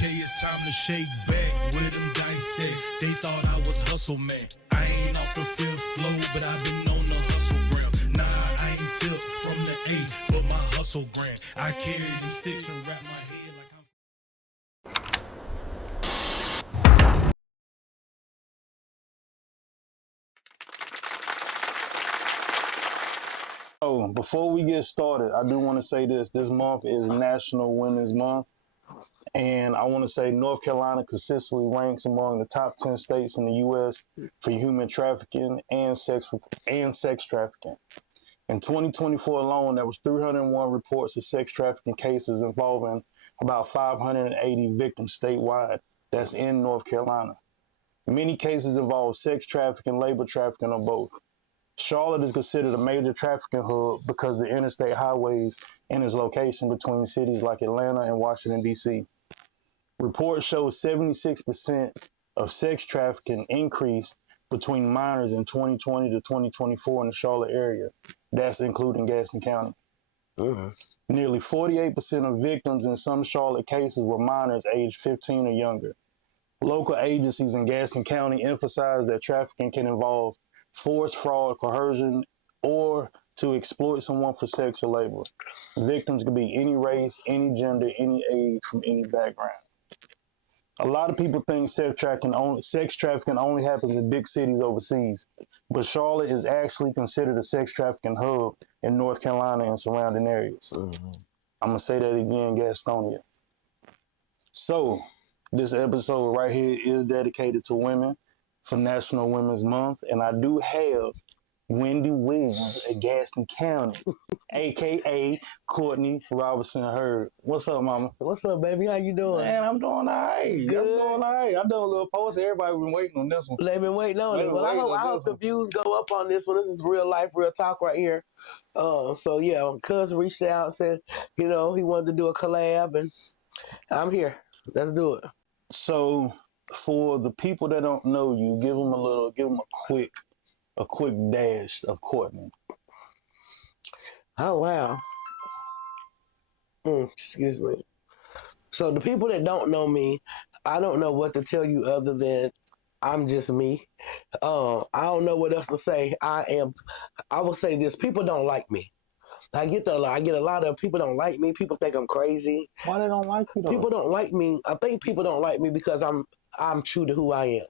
Okay, it's time to shake back with them dice set. They thought I was hustle man. I ain't off the fifth floor, but I've been on the hustle ground. Nah, I ain't tipped from the A, but my hustle grand. I carry them sticks and wrap my head like I'm... Oh, before we get started, I do want to say this. This month is National Women's Month. And I want to say North Carolina consistently ranks among the top 10 states in the U.S. for human trafficking and sex trafficking. In 2024 alone, there was 301 reports of sex trafficking cases involving about 580 victims statewide. That's in North Carolina. Many cases involve sex trafficking, labor trafficking, or both. Charlotte is considered a major trafficking hub because of the interstate highways and its location between cities like Atlanta and Washington, D.C. Reports show 76% of sex trafficking increased between minors in 2020 to 2024 in the Charlotte area. That's including Gaston County. Mm-hmm. Nearly 48% of victims in some Charlotte cases were minors aged 15 or younger. Local agencies in Gaston County emphasize that trafficking can involve force, fraud, coercion, or to exploit someone for sex or labor. Victims could be any race, any gender, any age, from any background. A lot of people think sex trafficking only happens in big cities overseas, but Charlotte is actually considered a sex trafficking hub in North Carolina and surrounding areas. Mm-hmm. I'm going to say that again, Gastonia. So, this episode right here is dedicated to women for National Women's Month, and I do have Wendy Williams of Gaston County, a.k.a. Courtney Robinson Heard. What's up, mama? What's up, baby? How you doing? Man, I'm doing all right. Good. I'm doing all right. I done a little post. Everybody been waiting on this one. They've been waiting on it. Well, I hope the views go up on this one. This is real life, real talk right here. So, yeah, cuz reached out and said, he wanted to do a collab, and I'm here. Let's do it. So, for the people that don't know you, give them a quick dash of Courtney. Oh, wow. Excuse me. So the people that don't know me, I don't know what to tell you other than I'm just me. I don't know what else to say. I will say this. People don't like me. I get a lot of people don't like me. People think I'm crazy. Why they don't like you though? People don't like me. I think people don't like me because I'm true to who I am.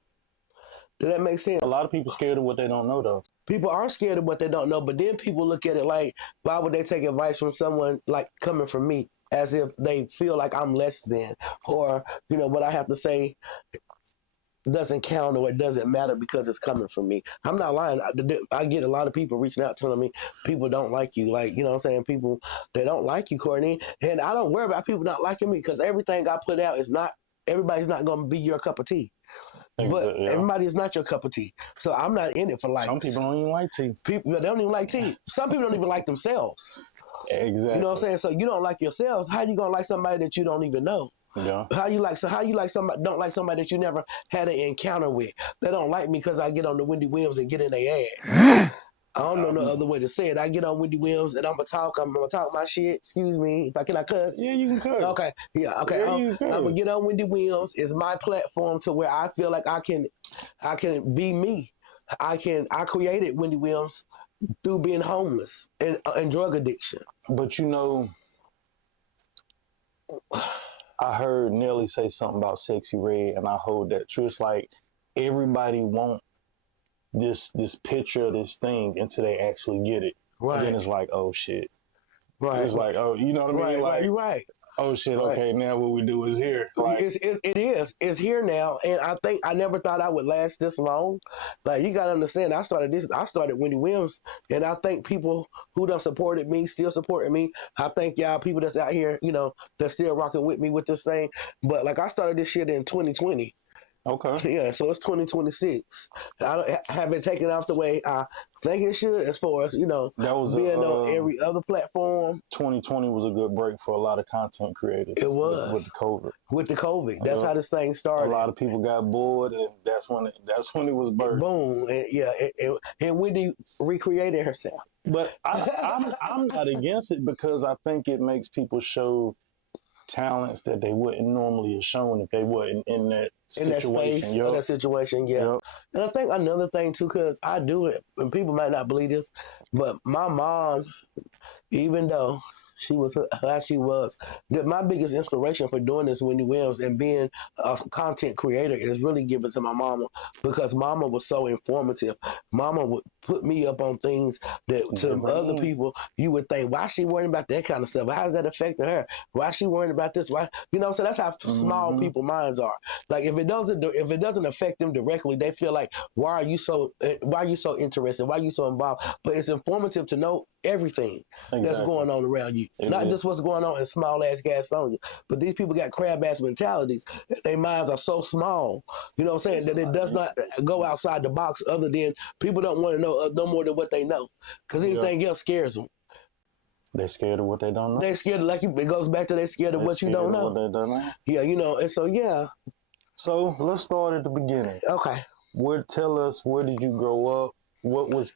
Does that make sense? A lot of people scared of what they don't know, though. People are scared of what they don't know, but then people look at it like, why would they take advice from someone like coming from me, as if they feel like I'm less than, or what I have to say doesn't count or it doesn't matter because it's coming from me. I'm not lying. I get a lot of people reaching out telling me people don't like you, like what I'm saying, people they don't like you, Courtney, and I don't worry about people not liking me because everything I put out is not. Everybody's not going to be your cup of tea. But everybody is not your cup of tea. So I'm not in it for likes. Some people don't even like tea. They don't even like tea. Some people don't even like themselves. Exactly. You know what I'm saying? So you don't like yourselves. How you going to like somebody that you don't even know? Yeah. How you like somebody don't like somebody that you never had an encounter with? They don't like me because I get on the Wendy Williams and get in their ass. I don't know no other way to say it. I get on Wendy Williams and I'm gonna talk my shit. Excuse me. If I cannot cuss. Yeah, you can cuss. Okay. Yeah, okay. Yeah, I'm gonna get on Wendy Williams. It's my platform to where I feel like I can be me. I created Wendy Williams through being homeless and drug addiction. But I heard Nelly say something about Sexy Red, and I hold that true. It's like everybody want this picture of this thing until they actually get it. Right. And then it's like, oh shit. Right. It's like, oh, you know what I mean? Like, you're right. Oh shit, okay, now what we do is here. Like, it's here now. And I think I never thought I would last this long. Like, you gotta understand, I started Wendy Williams, and I think people who done supported me, still supporting me. I thank y'all people that's out here, that's still rocking with me with this thing. But like, I started this shit in 2020. Okay. Yeah, so it's 2026. I haven't taken off the way I think it should, as far as, that was being on every other platform. 2020 was a good break for a lot of content creators. It was. With the COVID. With the COVID. That's how this thing started. A lot of people got bored, and that's when it was birthed. Boom. And Wendy recreated herself. But I'm not against it because I think it makes people show talents that they wouldn't normally have shown if they wasn't in that in that situation. space, in that situation, yeah. Yep. And I think another thing too, because I do it, and people might not believe this, but my mom, even though she was how she was, my biggest inspiration for doing this, Wendy Williams, and being a content creator is really given to my mama, because mama was so informative. Mama would put me up on things that to other people, you would think, why is she worrying about that kind of stuff? How's that affecting her? Why is she worrying about this? Why, you know, so that's how small people minds are. Like if it doesn't affect them directly, they feel like, why are you so interested? Why are you so involved? But it's informative to know everything that's going on around you. Not just what's going on in small ass Gastonia, but these people got crab ass mentalities. Their minds are so small, you know what I'm saying, that it does not go outside the box, other than people don't want to know no more than what they know, because anything else scares them. They're scared of what they don't know. They're scared of, it goes back to they're scared of what you don't know. What they don't know. Yeah, you know, and so yeah. So let's start at the beginning. Okay. Tell us, where did you grow up? What was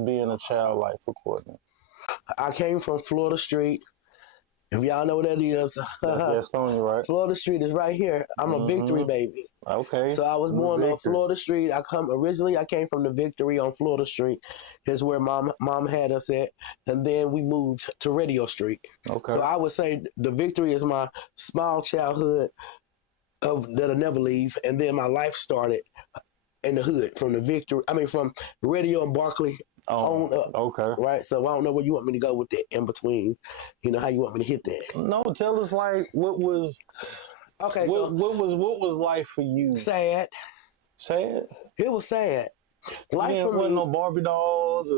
being a child like for Courtney? I came from Florida Street. If y'all know what that is, that's Gastonia, right? Florida Street is right here. I'm a Victory baby. Okay. So I was born on Florida Street. Originally I came from the Victory on Florida Street. Is where mom had us at, and then we moved to Radio Street. Okay. So I would say the Victory is my small childhood that'll never leave, and then my life started in the hood from the Victory. I mean, from Radio and Barkley on up. Okay. Right. So I don't know where you want me to go with that in between. You know how you want me to hit that? No, tell us like what was. Okay. What was life for you? Sad. Sad. It was sad. Life for me wasn't no Barbie dolls.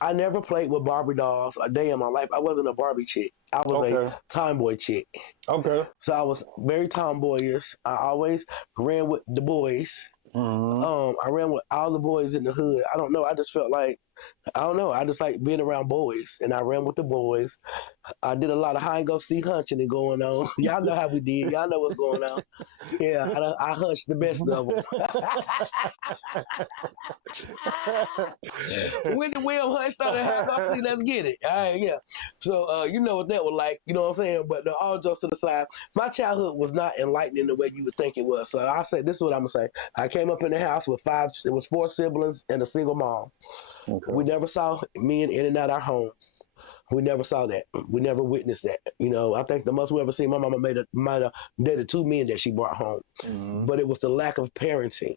I never played with Barbie dolls a day in my life. I wasn't a Barbie chick. I was a tomboy chick. Okay. So I was very tomboyish. I always ran with the boys. I ran with all the boys in the hood. I don't know. I just felt like, I don't know. I just like being around boys, and I ran with the boys. I did a lot of hide and go see hunching and going on. Y'all know how we did. Y'all know what's going on. Yeah, I hunched the best of them. Wendy Williams hunched on the hide and go see. Let's get it. All right, yeah. So you know what that was like. You know what I'm saying? But all jokes to the side, my childhood was not enlightening the way you would think it was. So I said, this is what I'm gonna say. I came up in the house with 4 siblings and a single mom. Okay. We never saw men in and out our home. We never saw that. We never witnessed that. You know, I think the most we ever seen, my mama might have dated 2 men that she brought home. But it was the lack of parenting.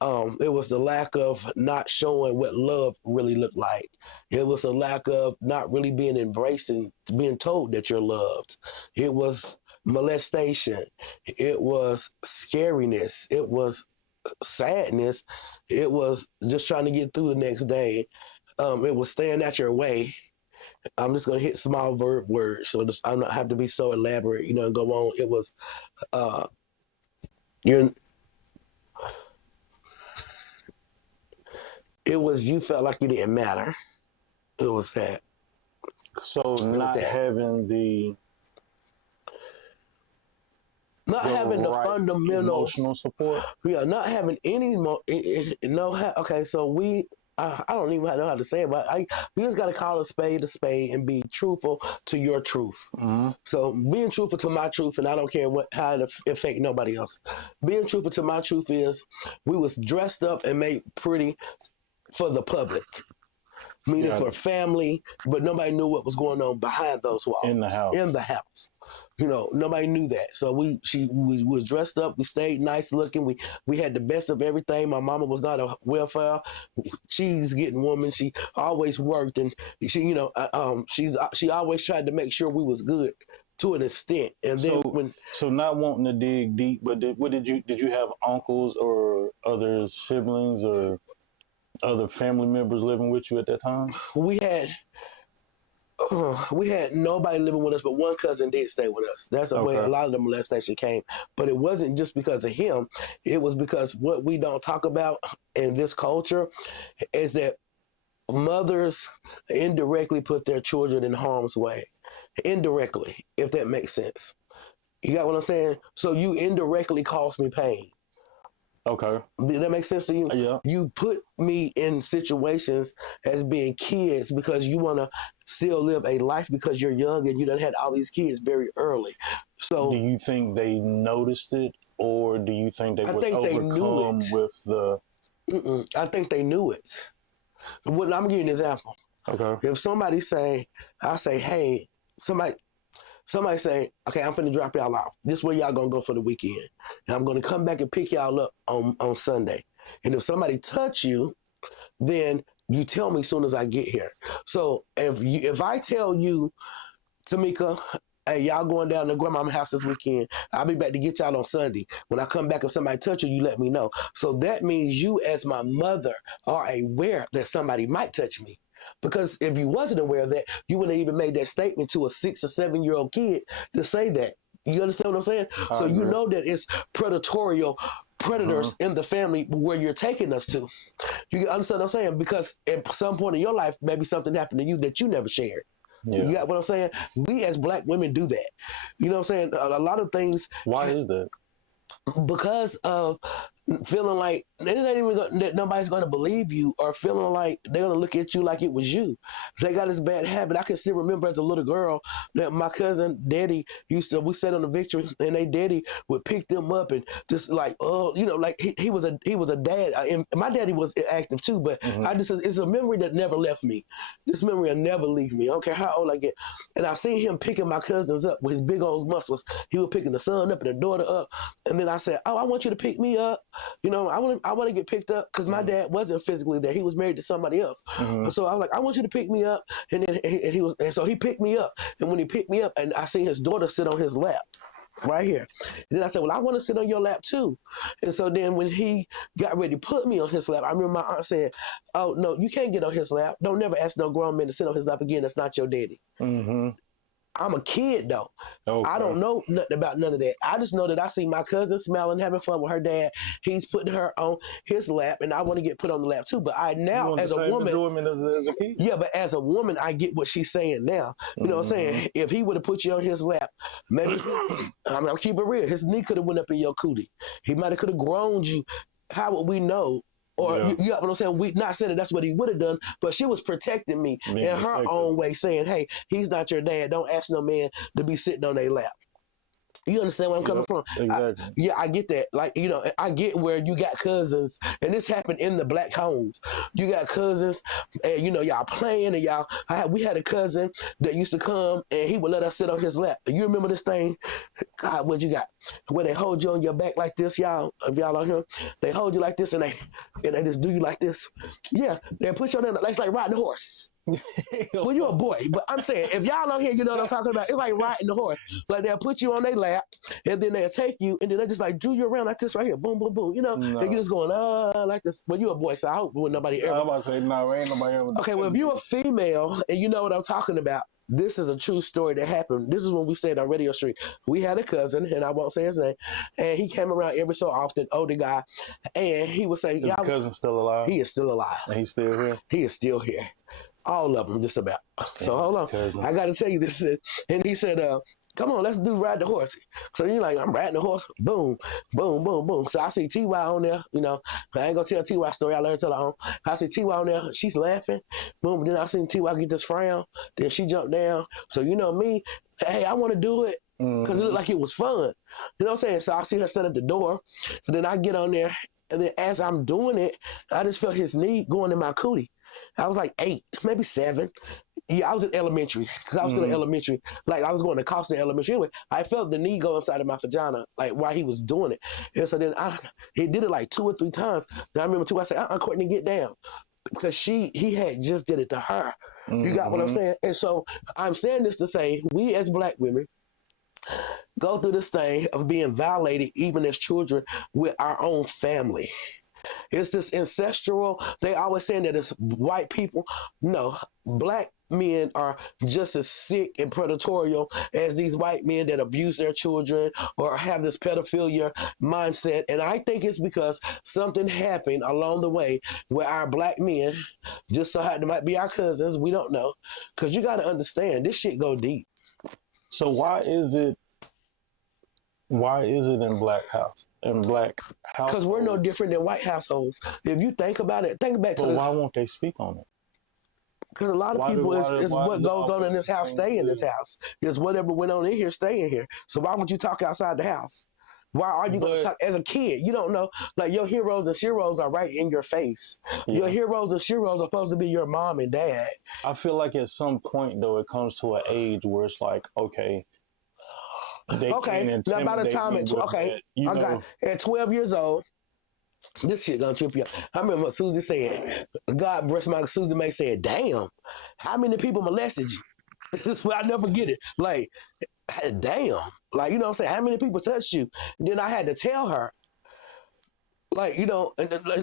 It was the lack of not showing what love really looked like. It was the lack of not really being embraced and being told that you're loved. It was molestation. It was scariness. It was sadness. It was just trying to get through the next day. It was staying at your way. I'm just gonna hit small verb words, so I don't have to be so elaborate, you know, and go on. It was you felt like you didn't matter. It was that. So not having the fundamental emotional support. Yeah, not having any okay, so I don't even know how to say it, but you just got to call a spade and be truthful to your truth. So being truthful to my truth, and I don't care how it affect nobody else. Being truthful to my truth is we was dressed up and made pretty for the public. Meaning for family, but nobody knew what was going on behind those walls. In the house. You know, nobody knew that. So we was dressed up. We stayed nice looking. We had the best of everything. My mama was not a welfare cheese getting woman. She always worked, and she, you know, she always tried to make sure we was good to an extent. And then so not wanting to dig deep, but did you have uncles or other siblings or other family members living with you at that time? We had nobody living with us, but one cousin did stay with us. That's the way a lot of the molestation came. But it wasn't just because of him. It was because what we don't talk about in this culture is that mothers indirectly put their children in harm's way. Indirectly, if that makes sense. You got what I'm saying? So you indirectly cause me pain. Okay. Did that make sense to you? Yeah. You put me in situations as being kids because you want to still live a life because you're young and you done had all these kids very early. So do you think they noticed it, or do you think they was overcome with the? I think they knew it. I'm gonna give you an example. Okay. If somebody say, I say, hey, somebody say, okay, I'm finna drop y'all off. This is where y'all gonna go for the weekend. And I'm gonna come back and pick y'all up on Sunday. And if somebody touch you, then you tell me as soon as I get here. So if I tell you, Tamika, hey, y'all going down to grandmama's house this weekend. I'll be back to get y'all on Sunday. When I come back, if somebody touch you, you let me know. So that means you as my mother are aware that somebody might touch me. Because if you wasn't aware of that, you wouldn't have even made that statement to a 6 or 7-year-old kid to say that. You understand what I'm saying? So you know that it's predators in the family where you're taking us to. You understand what I'm saying? Because at some point in your life, maybe something happened to you that you never shared. Yeah. You got what I'm saying? We as black women do that. You know what I'm saying? A lot of things. Why is that? Because of feeling like it ain't even that nobody's going to believe you, or feeling like they're going to look at you like it was you. They got this bad habit. I can still remember as a little girl that my cousin daddy we sat on the victory, and they daddy would pick them up and just like, like he was a dad. And my daddy was active too, but it's a memory that never left me. This memory will never leave me. I don't care how old I get. And I seen him picking my cousins up with his big old muscles. He was picking the son up and the daughter up. And then I said, oh, I want you to pick me up. You know, I want to get picked up because my dad wasn't physically there. He was married to somebody else. So I was like, I want you to pick me up. And then so he picked me up. And when he picked me up, and I seen his daughter sit on his lap right here. And then I said, well, I want to sit on your lap too. And so then when he got ready to put me on his lap, I remember my aunt said, oh, no, you can't get on his lap. Don't never ask no grown man to sit on his lap again. That's not your daddy. I'm a kid though. Okay. I don't know nothing about none of that. I just know that I see my cousin smiling, having fun with her dad. He's putting her on his lap, and I want to get put on the lap too. But I now, as a woman, as a kid. Yeah, but as a woman, I get what she's saying now. You know what I'm saying? If he would have put you on his lap, maybe I'll keep it real. His knee could have went up in your cootie. He might have could have groaned you. How would we know? Or you got what I'm saying? We not saying that that's what he would have done, but she was protecting me in her own way, saying, "Hey, he's not your dad. Don't ask no man to be sitting on their lap." You understand where I'm coming from? Exactly. I get that. Like, you know, I get where you got cousins, and this happened in the black homes. You got cousins, and you know, y'all playing, and we had a cousin that used to come, and he would let us sit on his lap. You remember this thing? God, what you got? Where they hold you on your back like this, y'all. If y'all on here, they hold you like this, and they just do you like this. Yeah, they put you on there. It's like riding a horse. Well, you're a boy, but I'm saying if y'all on here, you know what I'm talking about. It's like riding the horse. Like they'll put you on their lap, and then they'll take you, and then they just like drew you around like this right here, boom, boom, boom. You know, and you just going like this. Well, you're a boy, so I hope nobody ever. I'm about to say no, ain't nobody ever. Okay, well, if you're a female and you know what I'm talking about, this is a true story that happened. This is when we stayed on Radio Street. We had a cousin, and I won't say his name, and he came around every so often, older guy, and he would say, "Your cousin still alive? He is still alive. And he's still here. He is still here." All of them, just about. So hold on, cousin. I got to tell you this. And he said, "Come on, let's ride the horse." So you're like, I'm riding the horse. Boom, boom, boom, boom. So I see TY on there. You know, I ain't gonna tell TY story. I learned to tell her own. I see TY on there. She's laughing. Boom. Then I seen TY get this frown. Then she jumped down. So you know me. Hey, I want to do it because it looked like it was fun. You know what I'm saying? So I see her stand at the door. So then I get on there, and then as I'm doing it, I just felt his knee going in my cootie. I was like 8, maybe 7. Yeah, I was in elementary because I was still in elementary. Like I was going to Costa Elementary. Anyway, I felt the knee go inside of my vagina, like while he was doing it. And so then he did it like 2 or 3 times. And I remember I said, Courtney, get down. Because he had just did it to her. You got what I'm saying? And so I'm saying this to say, we as black women go through this thing of being violated even as children with our own family. It's this ancestral. They always saying that it's white people. No, black men are just as sick and predatorial as these white men that abuse their children or have this pedophilia mindset. And I think it's because something happened along the way where our black men, just so it might be our cousins, we don't know. Because you got to understand, this shit go deep. So why is it in black households? Because we're no different than white households. If you think about it, think back to why won't they speak on it? Because a lot of people, it's what goes on in this house, stay in this house. It's whatever went on in here, stay in here. So why would you talk outside the house? Why are you going to talk as a kid? You don't know. Like, your heroes and sheroes are right in your face. Yeah. Your heroes and sheroes are supposed to be your mom and dad. I feel like at some point, though, it comes to an age where it's like, okay, they can't intimidate now by the time me at 12 years old, this shit gonna trip you out. I remember what Susie said. God bless my Susie May said, damn, how many people molested you? This is where I never forget it. Like, damn. Like, you know what I'm saying? How many people touched you? And then I had to tell her. Like, you know,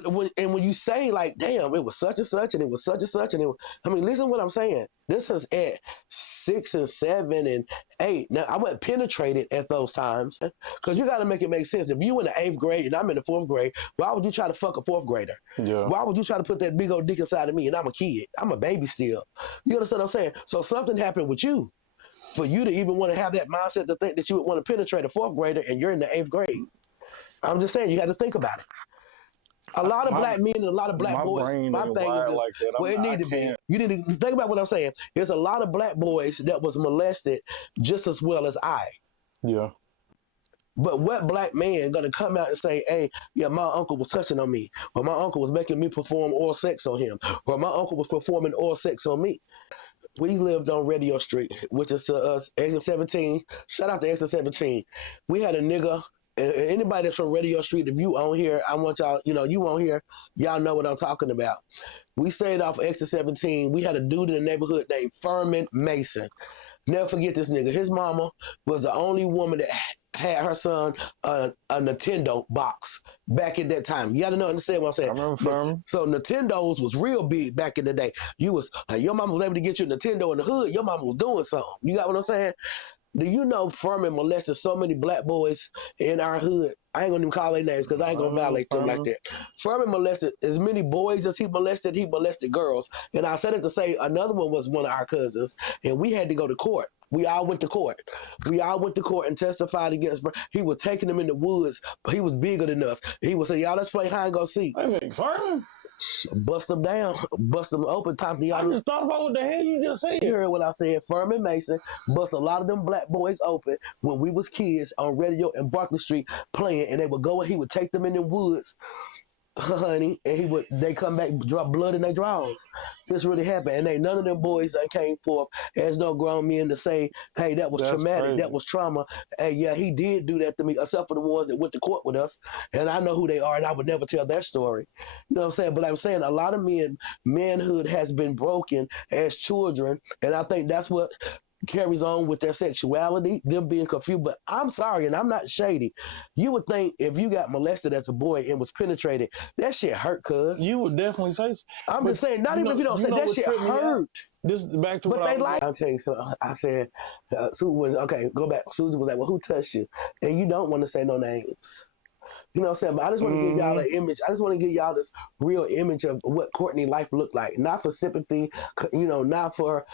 when you say, like, damn, it was such and such, and it was such and such, and it was, I mean, listen to what I'm saying. This is at 6 and 7 and 8. Now, I wasn't penetrated at those times, because you got to make it make sense. If you in the 8th grade and I'm in the 4th grade, why would you try to fuck a 4th grader? Yeah. Why would you try to put that big old dick inside of me and I'm a kid? I'm a baby still. You understand what I'm saying? So something happened with you for you to even want to have that mindset to think that you would want to penetrate a 4th grader and you're in the 8th grade. I'm just saying, you got to think about it. A lot of black men and a lot of black boys. My thing is, like that. Well, it need to be. You need to think about what I'm saying. There's a lot of black boys that was molested just as well as I. Yeah. But what black man gonna come out and say, hey, yeah, my uncle was touching on me, or my uncle was making me perform oral sex on him, or my uncle was performing oral sex on me? We lived on Radio Street, which is to us, Exit 17. Shout out to Exit 17. We had a nigga. Anybody that's from Radio Street, if you on here, I want y'all, you know, you on here, y'all know what I'm talking about. We stayed off Exit 17. We had a dude in the neighborhood named Furman Mason. Never forget this nigga. His mama was the only woman that had her son a Nintendo box back at that time. You got to understand what I'm saying. I remember Furman. So Nintendos was real big back in the day. You was like, your mama was able to get you a Nintendo in the hood. Your mama was doing something. You got what I'm saying? Do you know Furman molested so many black boys in our hood? I ain't gonna even call their names because I ain't gonna violate them like that. Furman molested as many boys as he molested girls. And I said it to say another one was one of our cousins, and we had to go to court. We all went to court. We all went to court and testified against Furman. He was taking them in the woods, but he was bigger than us. He would say, y'all, let's play hide and go seek. I mean, Furman? Bust them down, bust them open, talk to y'all. I just thought about what the hell you just said. You heard what I said. Furman Mason bust a lot of them black boys open when we was kids on radio in Barkley Street playing, and they would go and he would take them in the woods, honey, and they come back, drop blood in their drawers. This really happened, and ain't none of them boys that came forth as no grown men to say, hey, that was traumatic, crazy. That was trauma. Hey, yeah, he did do that to me, except for the ones that went to court with us, and I know who they are, and I would never tell their story. You know what I'm saying? But I'm saying a lot of manhood has been broken as children, and I think that's what carries on with their sexuality, them being confused. But I'm sorry, and I'm not shady. You would think if you got molested as a boy and was penetrated, that shit hurt, cuz. You would definitely say so. I'm just saying, not even if you don't say that shit hurt. This back to but what they like. I'll tell you something. I said, okay, go back. Susan was like, well, who touched you? And you don't want to say no names. You know what I'm saying? But I just want to give y'all an image. I just want to give y'all this real image of what Courtney life looked like. Not for sympathy, you know, not for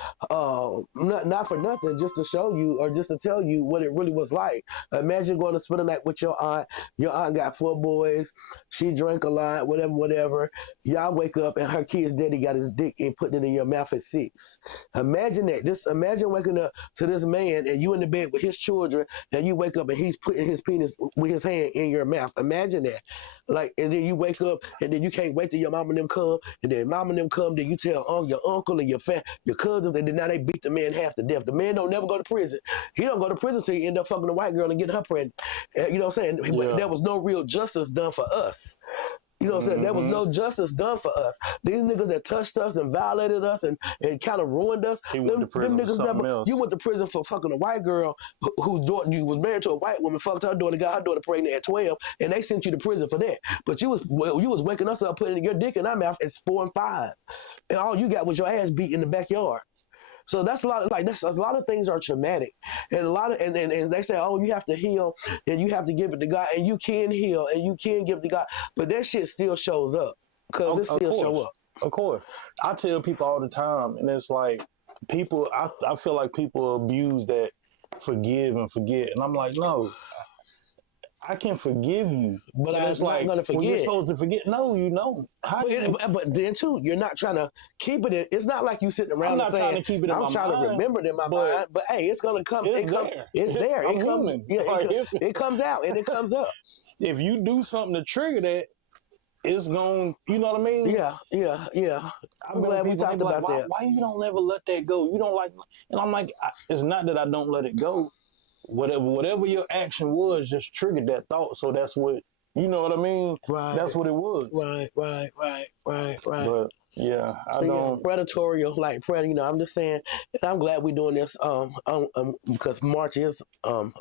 nothing, just to show you or just to tell you what it really was like. Imagine going to spend a night with your aunt. Your aunt got 4 boys. She drank a lot, whatever. Y'all wake up and her kid's daddy got his dick and putting it in your mouth at 6. Imagine that. Just imagine waking up to this man and you in the bed with his children and you wake up and he's putting his penis with his hand in your mouth. Imagine that. Like, and then you wake up and then you can't wait till your mama and them come, and then mama and them come, then you tell your uncle and your cousins, and then now they beat the man half to death. The man don't never go to prison. He don't go to prison till he end up fucking a white girl and getting her pregnant. You know what I'm saying? Yeah. There was no real justice done for us. You know what I'm saying? There was no justice done for us. These niggas that touched us and violated us and kind of ruined us. He went to prison for something else. You went to prison for fucking a white girl whose daughter, you was married to a white woman, fucked her daughter, got her daughter pregnant at 12, and they sent you to prison for that. But you was waking us up, putting your dick in our mouth at 4 and 5. And all you got was your ass beat in the backyard. So that's a lot of a lot of things are traumatic, and a lot of and they say, oh, you have to heal and you have to give it to God, and you can heal and you can give it to God, but that shit still shows up because it still show up. Of course, I tell people all the time, and it's like people. I feel like people abuse that forgive and forget, and I'm like, no. I can forgive you, but I'm it's not like gonna forget. when you're supposed to forget. No, you know. But then too, you're not trying to keep it in. It's not like you sitting around. I'm not and saying, trying to keep it in I'm my trying mind, to remember it in my but mind. But hey, it's gonna come. it's there. It's there. I'm It comes. human. Yeah, Like, it comes out and it comes up. If you do something to trigger that, it's going. You know what I mean? Yeah. I'm glad we talked about that. Why you don't ever let that go? You don't like, and I'm like, it's not that I don't let it go. Whatever your action was, just triggered that thought. So that's what, you know what I mean? Right. That's what it was. Right. But yeah, I don't. Predatorial, like predator. You know, I'm just saying. And I'm glad we're doing this. Because March is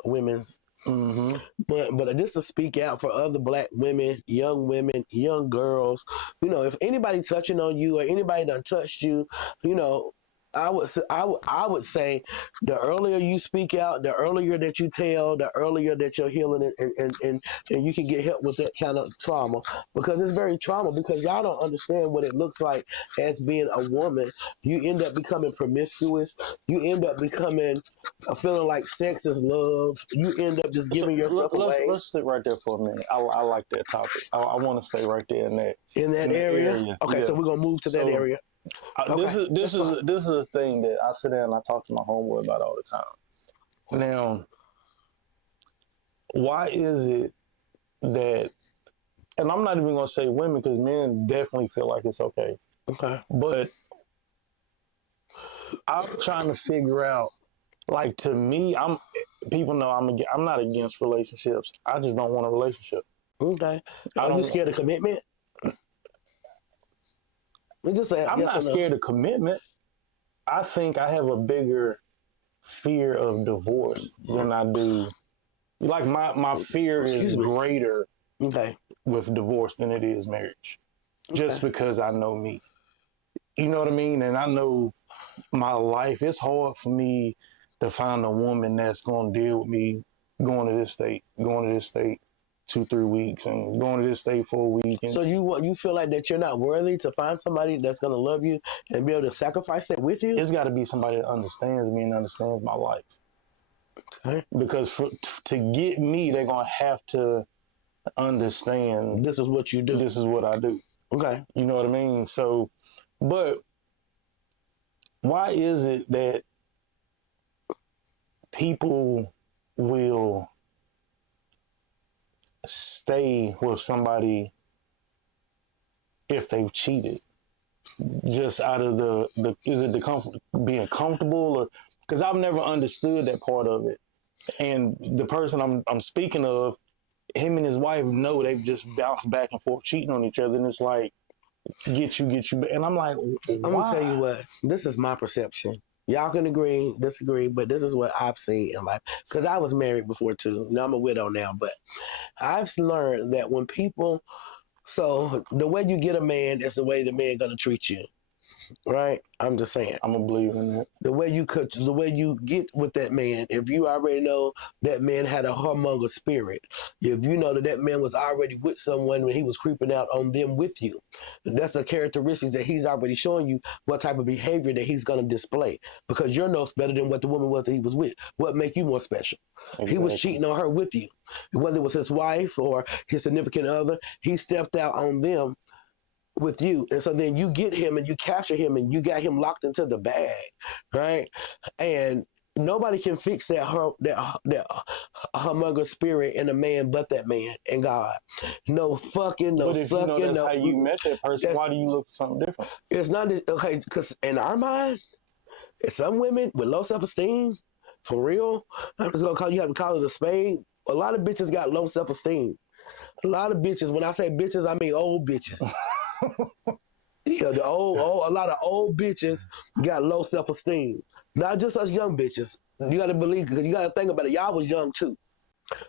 women's. Mm-hmm. But just to speak out for other black women, young girls, you know, if anybody touching on you or anybody done touched you, you know, I would say the earlier you speak out, the earlier that you tell, the earlier that you're healing and you can get help with that kind of trauma, because it's very trauma, because y'all don't understand what it looks like as being a woman. You end up becoming promiscuous. You end up becoming feeling like sex is love. You end up just giving yourself away. Let's sit right there for a minute. I like that topic. I want to stay right there in that area. Okay, yeah. so we're gonna move to that area. This is a thing that I sit down and I talk to my homeboy about all the time. Now, why is it that, and I'm not even going to say women, because men definitely feel like it's okay. Okay. But I'm trying to figure out, like, to me, people know I'm not against relationships. I just don't want a relationship. Okay. Are you scared of commitment? I'm not scared of commitment. I think I have a bigger fear of divorce than I do. Like my fear is greater with divorce than it is marriage. Just because I know me. You know what I mean? And I know my life. It's hard for me to find a woman that's going to deal with me going to this state, 2-3 weeks, and going to this state for a week. And so you feel like that you're not worthy to find somebody that's going to love you and be able to sacrifice that with you? It's got to be somebody that understands me and understands my life. Okay. Because to get me, they're going to have to understand. This is what you do. This is what I do. Okay. You know what I mean? So, but why is it that people will stay with somebody if they've cheated, just out of is it the comfort, being comfortable, or because I've never understood that part of it. And the person I'm speaking of, him and his wife know they've just bounced back and forth cheating on each other, and it's like get you, and I'm like, why? I'm gonna tell you what, this is my perception. Y'all can agree, disagree, but this is what I've seen in life. Because I was married before too. Now I'm a widow now, but I've learned that when people, so the way you get a man is the way the man gonna treat you. Right? I'm just saying. I'm gonna believe in that. The way you get with that man, if you already know that man had a humongous spirit, if you know that man was already with someone when he was creeping out on them with you, that's the characteristics that he's already showing you what type of behavior that he's gonna display. Because you're no better than what the woman was that he was with. What make you more special? Exactly. He was cheating on her with you. Whether it was his wife or his significant other, he stepped out on them with you. And so then you get him and you capture him and you got him locked into the bag, right? And nobody can fix that humongous spirit in a man but that man and God. No fucking, no but if sucking. You know that's no, how you met that person, why do you look for something different? It's not, okay, because in our mind, some women with low self-esteem, for real, I'm just going to you have to call it a spade. A lot of bitches got low self-esteem. A lot of bitches, when I say bitches, I mean old bitches. Yeah, a lot of old bitches got low self-esteem. Not just us young bitches. You got to believe, because you got to think about it. Y'all was young too.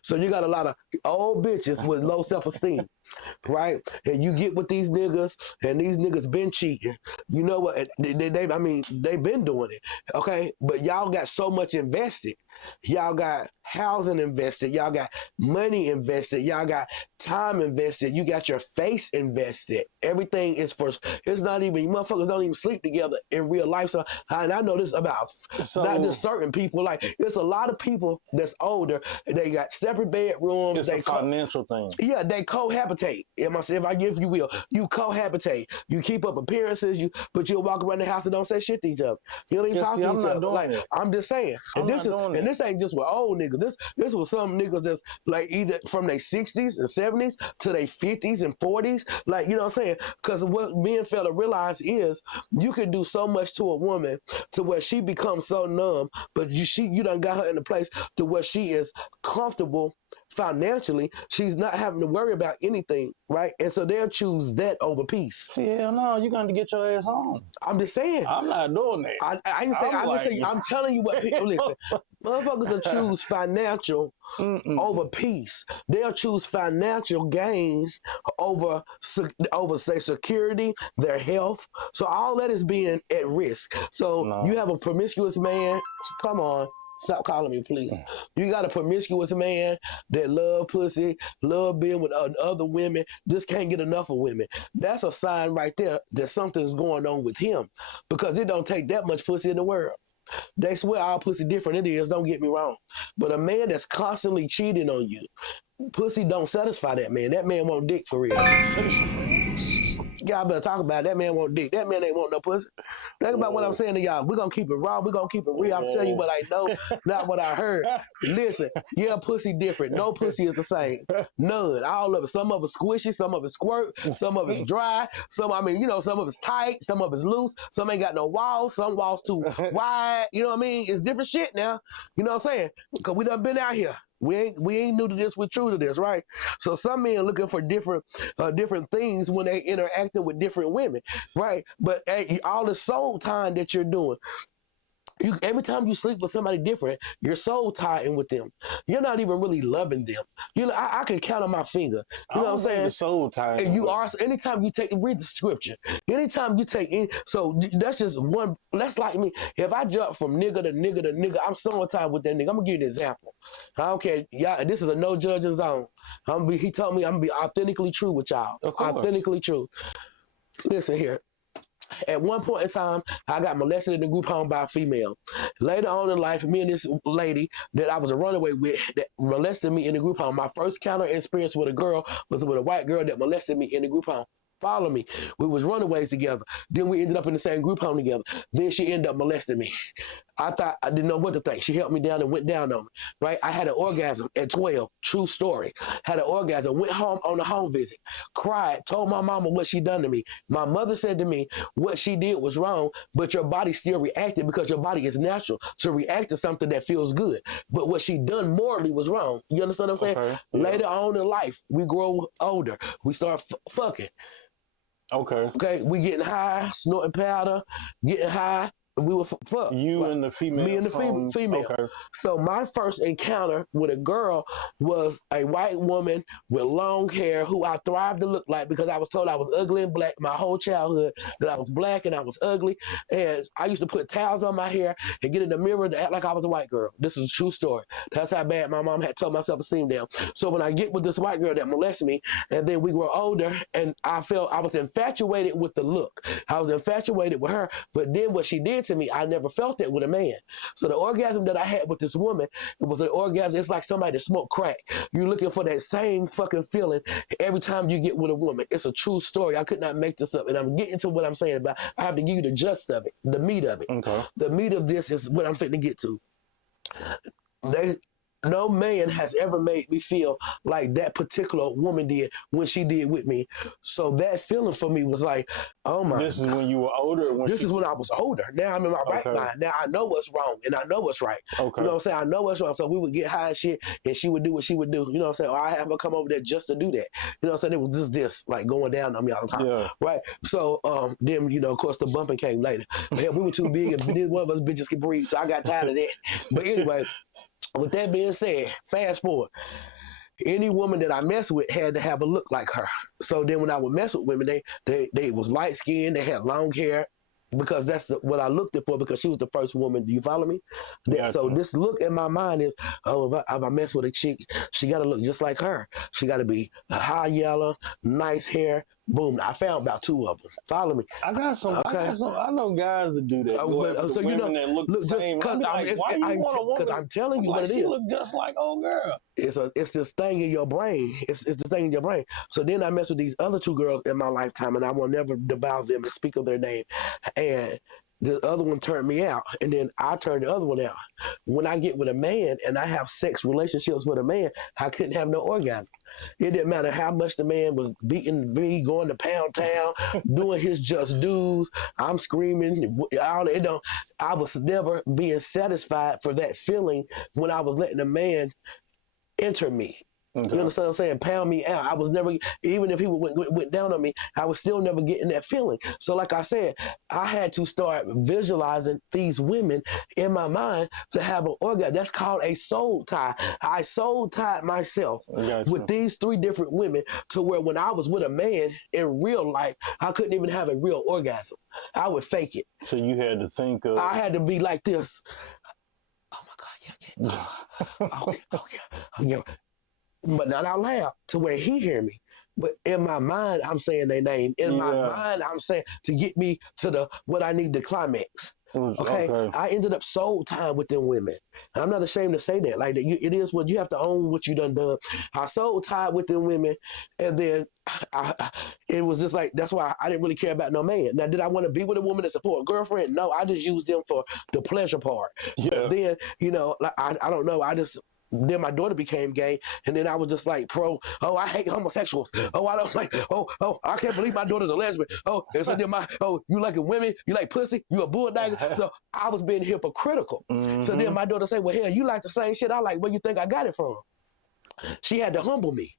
So you got a lot of old bitches with low self-esteem, right? And you get with these niggas, and these niggas been cheating. You know what? They've been doing it, okay? But y'all got so much invested Y'all got housing invested. Y'all got money invested. Y'all got time invested. You got your face invested. Everything is for, it's not even, motherfuckers don't even sleep together in real life. So, and I know this about not just certain people. Like, there's a lot of people that's older. They got separate bedrooms. It's a financial thing. Yeah, they cohabitate. If you will, you cohabitate. You keep up appearances. But you'll walk around the house and don't say shit to each other. You don't even talk to each other. Like, I'm just saying. And this ain't just with old niggas. This was some niggas that's like either from their 60s and 70s to their 50s and 40s. Like, you know what I'm saying? Because what me and fella realize is you can do so much to a woman to where she becomes so numb, but you done got her in a place to where she is comfortable financially. She's not having to worry about anything, right? And so they'll choose that over peace. See, hell no, you're going to get your ass home. I'm just saying. I'm not doing that. I'm telling you what people, listen, motherfuckers will choose financial over peace. They'll choose financial gain over say security, their health. So all that is being at risk. So you have a promiscuous man. Come on. Stop calling me, please. You got a promiscuous man that love pussy, love being with other women, just can't get enough of women. That's a sign right there that something's going on with him, because it don't take that much pussy in the world. They swear all pussy different. It is, don't get me wrong. But a man that's constantly cheating on you, pussy don't satisfy that man. That man want dick for real. Y'all better talk about it. That man want dick. That man ain't want no pussy. Think about what I'm saying to y'all. We're going to keep it raw. We're going to keep it real. I'm telling you what I know, not what I heard. Listen, yeah, pussy different. No pussy is the same. None. All of it. Some of it's squishy. Some of it's squirt. Some of it's dry. Some of it's tight. Some of it's loose. Some ain't got no walls. Some walls too wide. You know what I mean? It's different shit now. You know what I'm saying? Because we done been out here. We ain't new to this. We're true to this, right? So some men are looking for different things when they interacting with different women, right? But all the soul time that you're doing, every time you sleep with somebody different, you're soul tying with them. You're not even really loving them. You know, I can count on my finger. You know what I'm saying? The soul tying. And you are. Anytime you read the scripture. Anytime you take so that's just one. That's like me. If I jump from nigga to nigga to nigga, I'm soul tied with that nigga. I'm gonna give you an example. I don't care. Y'all, this is a no judging zone. He told me I'm gonna be authentically true with y'all. Authentically true. Listen here. At one point in time, I got molested in a group home by a female. Later on in life, me and this lady that I was a runaway with that molested me in the group home. My first counter experience with a girl was with a white girl that molested me in the group home. Follow me. We was runaways together. Then we ended up in the same group home together. Then she ended up molesting me. I didn't know what to think. She helped me down and went down on me, right? I had an orgasm at 12. True story. Had an orgasm, went home on a home visit, cried, told my mama what she done to me. My mother said to me, what she did was wrong, but your body still reacted because your body is natural to react to something that feels good. But what she done morally was wrong. You understand what I'm saying? Okay. Yeah. Later on in life, we grow older. We start fucking. Okay, we getting high, snorting powder, getting high. We were fuck. You and the female. Me and the female. Okay. So my first encounter with a girl was a white woman with long hair who I thrived to look like because I was told I was ugly and black my whole childhood, that I was black and I was ugly. And I used to put towels on my hair and get in the mirror to act like I was a white girl. This is a true story. That's how bad my mom had told my self-esteem down. So when I get with this white girl that molested me, and then we grow older, and I felt I was infatuated with the look. I was infatuated with her, but then what she did to me, I never felt that with a man. So the orgasm that I had with this woman, it was an orgasm. It's like somebody that smoked crack. You're looking for that same fucking feeling every time you get with a woman. It's a true story. I could not make this up. And I'm getting to what I'm saying about, I have to give you the gist of it, the meat of it. Okay. The meat of this is what I'm fitting to get to. No man has ever made me feel like that particular woman did when she did with me. So that feeling for me was like, oh my. This is when you were older? This is when I was older. Now I'm in my right mind. Now I know what's wrong and I know what's right. Okay. You know what I'm saying? I know what's wrong. So we would get high and shit and she would do what she would do. You know what I'm saying? Or I have her come over there just to do that. You know what I'm saying? It was just this, like going down on me all the time. Yeah. Right? So then, you know, of course the bumping came later. Man, we were too big and neither one of us bitches could breathe. So I got tired of that. But anyway, with that being said, fast forward. Any woman that I messed with had to have a look like her. So then when I would mess with women, they was light skinned, they had long hair, because that's what I looked for, because she was the first woman. Do you follow me? So this look in my mind is, oh, if I mess with a chick, she got to look just like her. She got to be high yellow, nice hair. Boom! I found about 2 of them. Follow me. I got some. I know guys that do that. So women that look the same. Because why you want a woman? Because I'm telling you what it is. She look just like old girl. It's this thing in your brain. It's this thing in your brain. So then I mess with these other 2 girls in my lifetime, and I will never devour them and speak of their name. And the other one turned me out, and then I turned the other one out. When I get with a man and I have sex relationships with a man, I couldn't have no orgasm. It didn't matter how much the man was beating me, going to Pound Town, doing his just dues. I'm screaming. I was never being satisfied for that feeling when I was letting a man enter me. Okay. You understand what I'm saying? Pound me out. I was never, even if he went down on me, I was still never getting that feeling. So like I said, I had to start visualizing these women in my mind to have an orgasm. That's called a soul tie. I soul tied myself with these 3 different women to where when I was with a man in real life, I couldn't even have a real orgasm. I would fake it. So you had to think of... I had to be like this. Oh my God, yeah. Okay. But not out loud to where he hear me. But in my mind, I'm saying their name. In my mind, I'm saying to get me to what I need to climax. Okay? I ended up soul tied with them women. I'm not ashamed to say that. Like, it is what you have to own what you done. I soul tied with them women, and then it was just like, that's why I didn't really care about no man. Now, did I want to be with a woman that's for a girlfriend? No, I just used them for the pleasure part. Yeah. But then, like, I don't know. Then my daughter became gay, and then I was just like I hate homosexuals. I don't like, I can't believe my daughter's a lesbian. And so then you like women, you like pussy, you a bulldogger. So I was being hypocritical. Mm-hmm. So then my daughter said, well, hell, you like the same shit I like. Where you think I got it from? She had to humble me.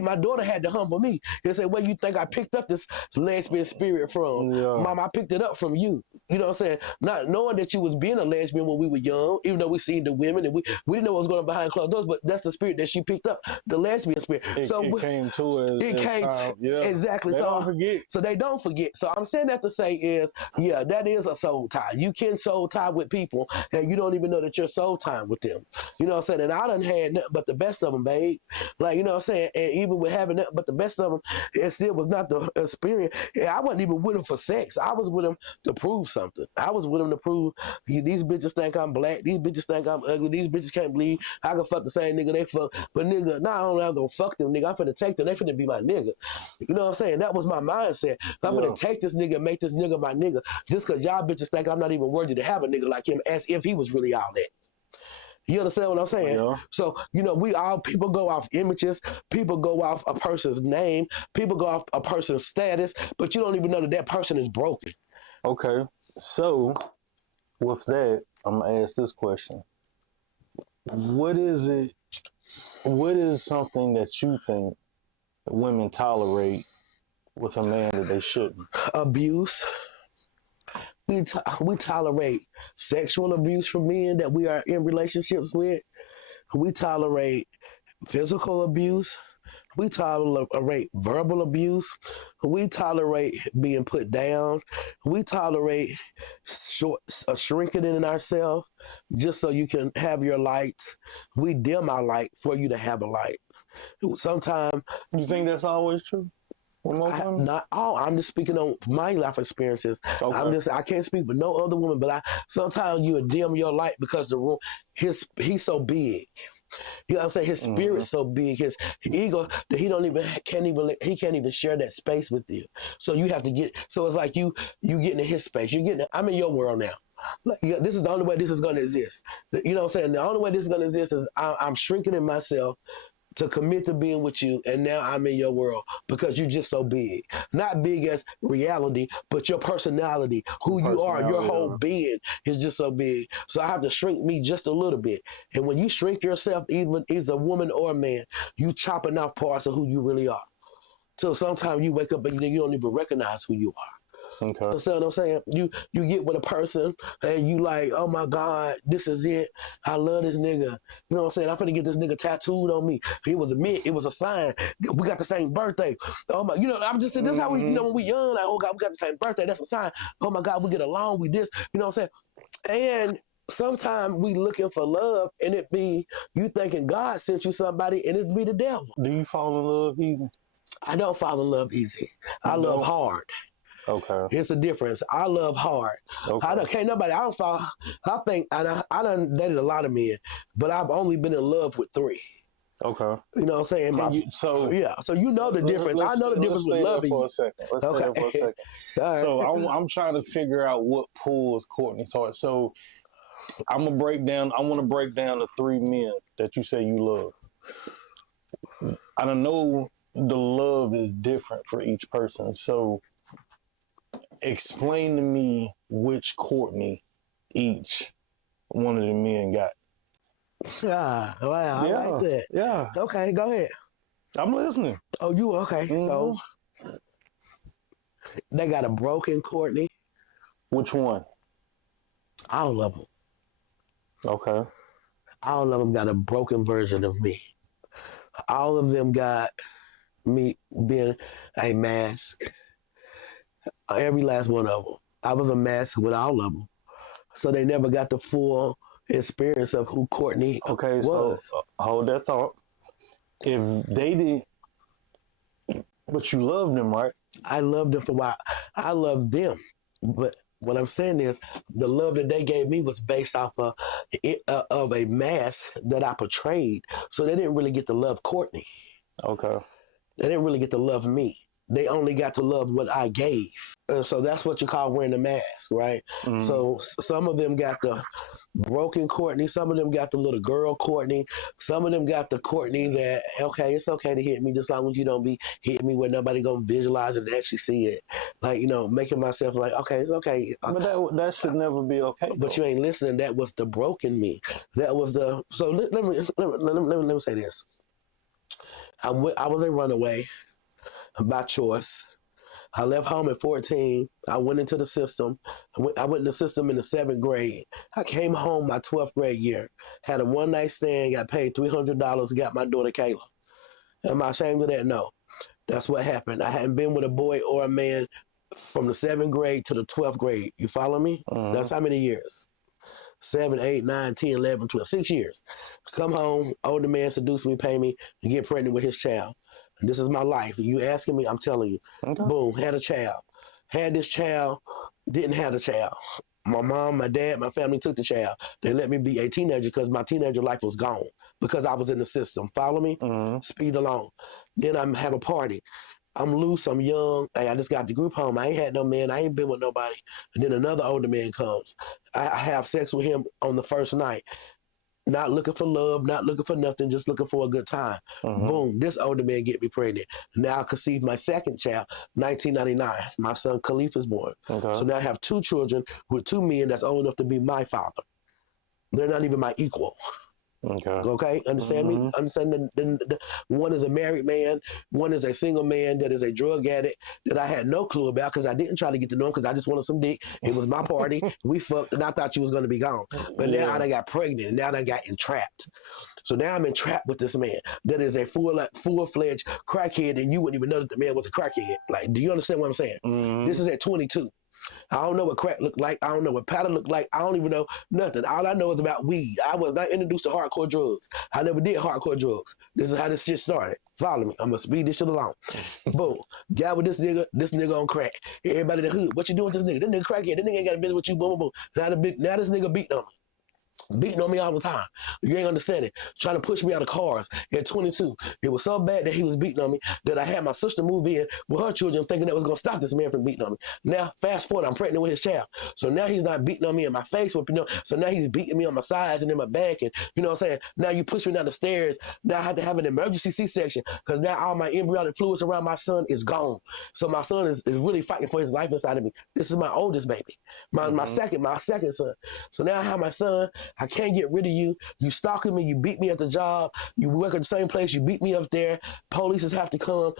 My daughter had to humble me and say, where you think I picked up this lesbian spirit from? Yeah. Mom, I picked it up from you. You know what I'm saying? Not knowing that you was being a lesbian when we were young, even though we seen the women and we didn't know what was going on behind closed doors, but that's the spirit that she picked up, the lesbian spirit. It came to her. Exactly. They don't forget. So they don't forget. So I'm saying that to say is, that is a soul tie. You can soul tie with people and you don't even know that you're soul tied with them. You know what I'm saying? And I done had nothing but the best of them, babe. Like, you know what I'm saying? And even with having that, but the best of them, it still was not the experience. I wasn't even with them for sex. I was with them to prove something. I was with them to prove these bitches think I'm black. These bitches think I'm ugly. These bitches can't believe I can fuck the same nigga they fuck. But nigga, not only I'm gonna fuck them, nigga, I'm finna take them. They finna be my nigga. You know what I'm saying? That was my mindset. I'm finna take this nigga and make this nigga my nigga just because y'all bitches think I'm not even worthy to have a nigga like him, as if he was really all that. You understand what I'm saying? Yeah. So, people go off images, people go off a person's name, people go off a person's status, but you don't even know that person is broken. Okay. So, with that, I'm going to ask this question. What is something that you think women tolerate with a man that they shouldn't? Abuse. We tolerate sexual abuse from men that we are in relationships with. We tolerate physical abuse. We tolerate verbal abuse. We tolerate being put down. We tolerate shrinking in ourselves just so you can have your light. We dim our light for you to have a light. Sometimes. You think that's always true? Not all. I'm just speaking on my life experiences. Okay. I can't speak for no other woman, but sometimes you would dim your light because the room, he's so big. You know what I'm saying? His spirit's so big, his ego that he can't even share that space with you. So you have to so it's like you getting in his space. I'm in your world now. Like, this is the only way this is going to exist. You know what I'm saying? The only way this is going to exist is I'm shrinking in myself to commit to being with you, and now I'm in your world because you're just so big. Not big as reality, but your personality, you are, your whole being is just so big. So I have to shrink me just a little bit. And when you shrink yourself, even as a woman or a man, you chopping off parts of who you really are. So sometimes you wake up and you don't even recognize who you are. Okay. You see what I'm saying? You get with a person and you like, oh my God, this is it. I love this nigga. You know what I'm saying? I'm finna get this nigga tattooed on me. It was a sign. We got the same birthday. Oh my, I'm just saying, that's how we, when we young, like, oh God, we got the same birthday. That's a sign. Oh my God, we get along, we this, you know what I'm saying? And sometimes we looking for love and it be you thinking God sent you somebody and it be the devil. Do you fall in love easy? I don't fall in love easy. I love hard. Okay. It's a difference. I love hard. Okay. I don't fall. I think I done dated a lot of men, but I've only been in love with 3. Okay. You know what I'm saying? So you know the difference. I know the difference with loving you. Let's stay there for a second. Right. So I'm trying to figure out what pulls Courtney's heart. So I want to break down the 3 men that you say you love. I don't know, the love is different for each person. So explain to me which Courtney each one of the men got. Yeah, wow, I like that. Yeah. Okay, go ahead. I'm listening. Oh, you okay? Mm-hmm. So they got a broken Courtney. Which one? All of them. Okay. All of them got a broken version of me. All of them got me being a mask. Every last one of them. I was a mask with all of them. So they never got the full experience of who Courtney was. So hold that thought. If they did, but you loved them, right? I loved them for why I loved them. But what I'm saying is the love that they gave me was based off of a mask that I portrayed. So they didn't really get to love Courtney. Okay. They didn't really get to love me. They only got to love what I gave. And so that's what you call wearing a mask, right? Mm. So some of them got the broken Courtney. Some of them got the little girl Courtney. Some of them got the Courtney that, okay, it's okay to hit me just as long as you don't be hitting me where nobody going to visualize it and actually see it. Like, making myself like, okay, it's okay. But that should never be okay. But though. you ain't listening. That was the broken me. That was the, so let me say this. I was a runaway by choice. I left home at 14. I went into the system. I went in the system in the 7th grade. I came home my 12th grade year. Had a one-night stand, got paid $300, got my daughter Kayla. Am I ashamed of that? No. That's what happened. I hadn't been with a boy or a man from the 7th grade to the 12th grade. You follow me? Uh-huh. That's how many years? 7, 8, 9, 10, 11, 12, 6 years. Come home, older man seduce me, pay me, and get pregnant with his child. This is my life. You asking me, I'm telling you. Okay. Boom, had a child. Had this child, didn't have a child. My mom, my dad, my family took the child. They let me be a teenager because my teenager life was gone because I was in the system. Follow me? Mm-hmm. Speed along. Then I have a party. I'm loose, I'm young. Hey, I just got the group home. I ain't had no man. I ain't been with nobody. And then another older man comes. I have sex with him on the first night. Not looking for love, not looking for nothing, just looking for a good time. Mm-hmm. Boom, this older man get me pregnant. Now I conceived my second child, 1999. My son Khalif is born. Okay. So now I have 2 children with 2 men that's old enough to be my father. They're not even my equal. Okay, understand me? Understand the one is a married man, one is a single man that is a drug addict that I had no clue about because I didn't try to get to know him because I just wanted some dick. It was my party. We fucked and I thought you was going to be gone. But now I done got pregnant and now I done got entrapped. So now I'm entrapped with this man that is a full-fledged crackhead and you wouldn't even know that the man was a crackhead. Like, do you understand what I'm saying? Mm-hmm. This is at 22. I don't know what crack looked like. I don't know what powder looked like. I don't even know nothing. All I know is about weed. I was not introduced to hardcore drugs. I never did hardcore drugs. This is how this shit started. Follow me. I'm going to speed this shit along. Boom. Got with this nigga on crack. Everybody in the hood, what you doing with this nigga? This nigga crackhead. This nigga ain't got a business with you. Boom, boom, boom. Now this nigga beating on me. Beating on me all the time. You ain't understanding. Trying to push me out of cars at 22. It was so bad that he was beating on me that I had my sister move in with her children thinking that was going to stop this man from beating on me. Now, fast forward, I'm pregnant with his child. So now he's not beating on me in my face. So now he's beating me on my sides and in my back. And you know what I'm saying? Now you push me down the stairs. Now I have to have an emergency C-section because now all my embryonic fluids around my son is gone. So my son is really fighting for his life inside of me. This is my oldest baby. My second son. So now I have my son. I can't get rid of you. You stalking me. You beat me at the job. You work at the same place. You beat me up there. Police have to come.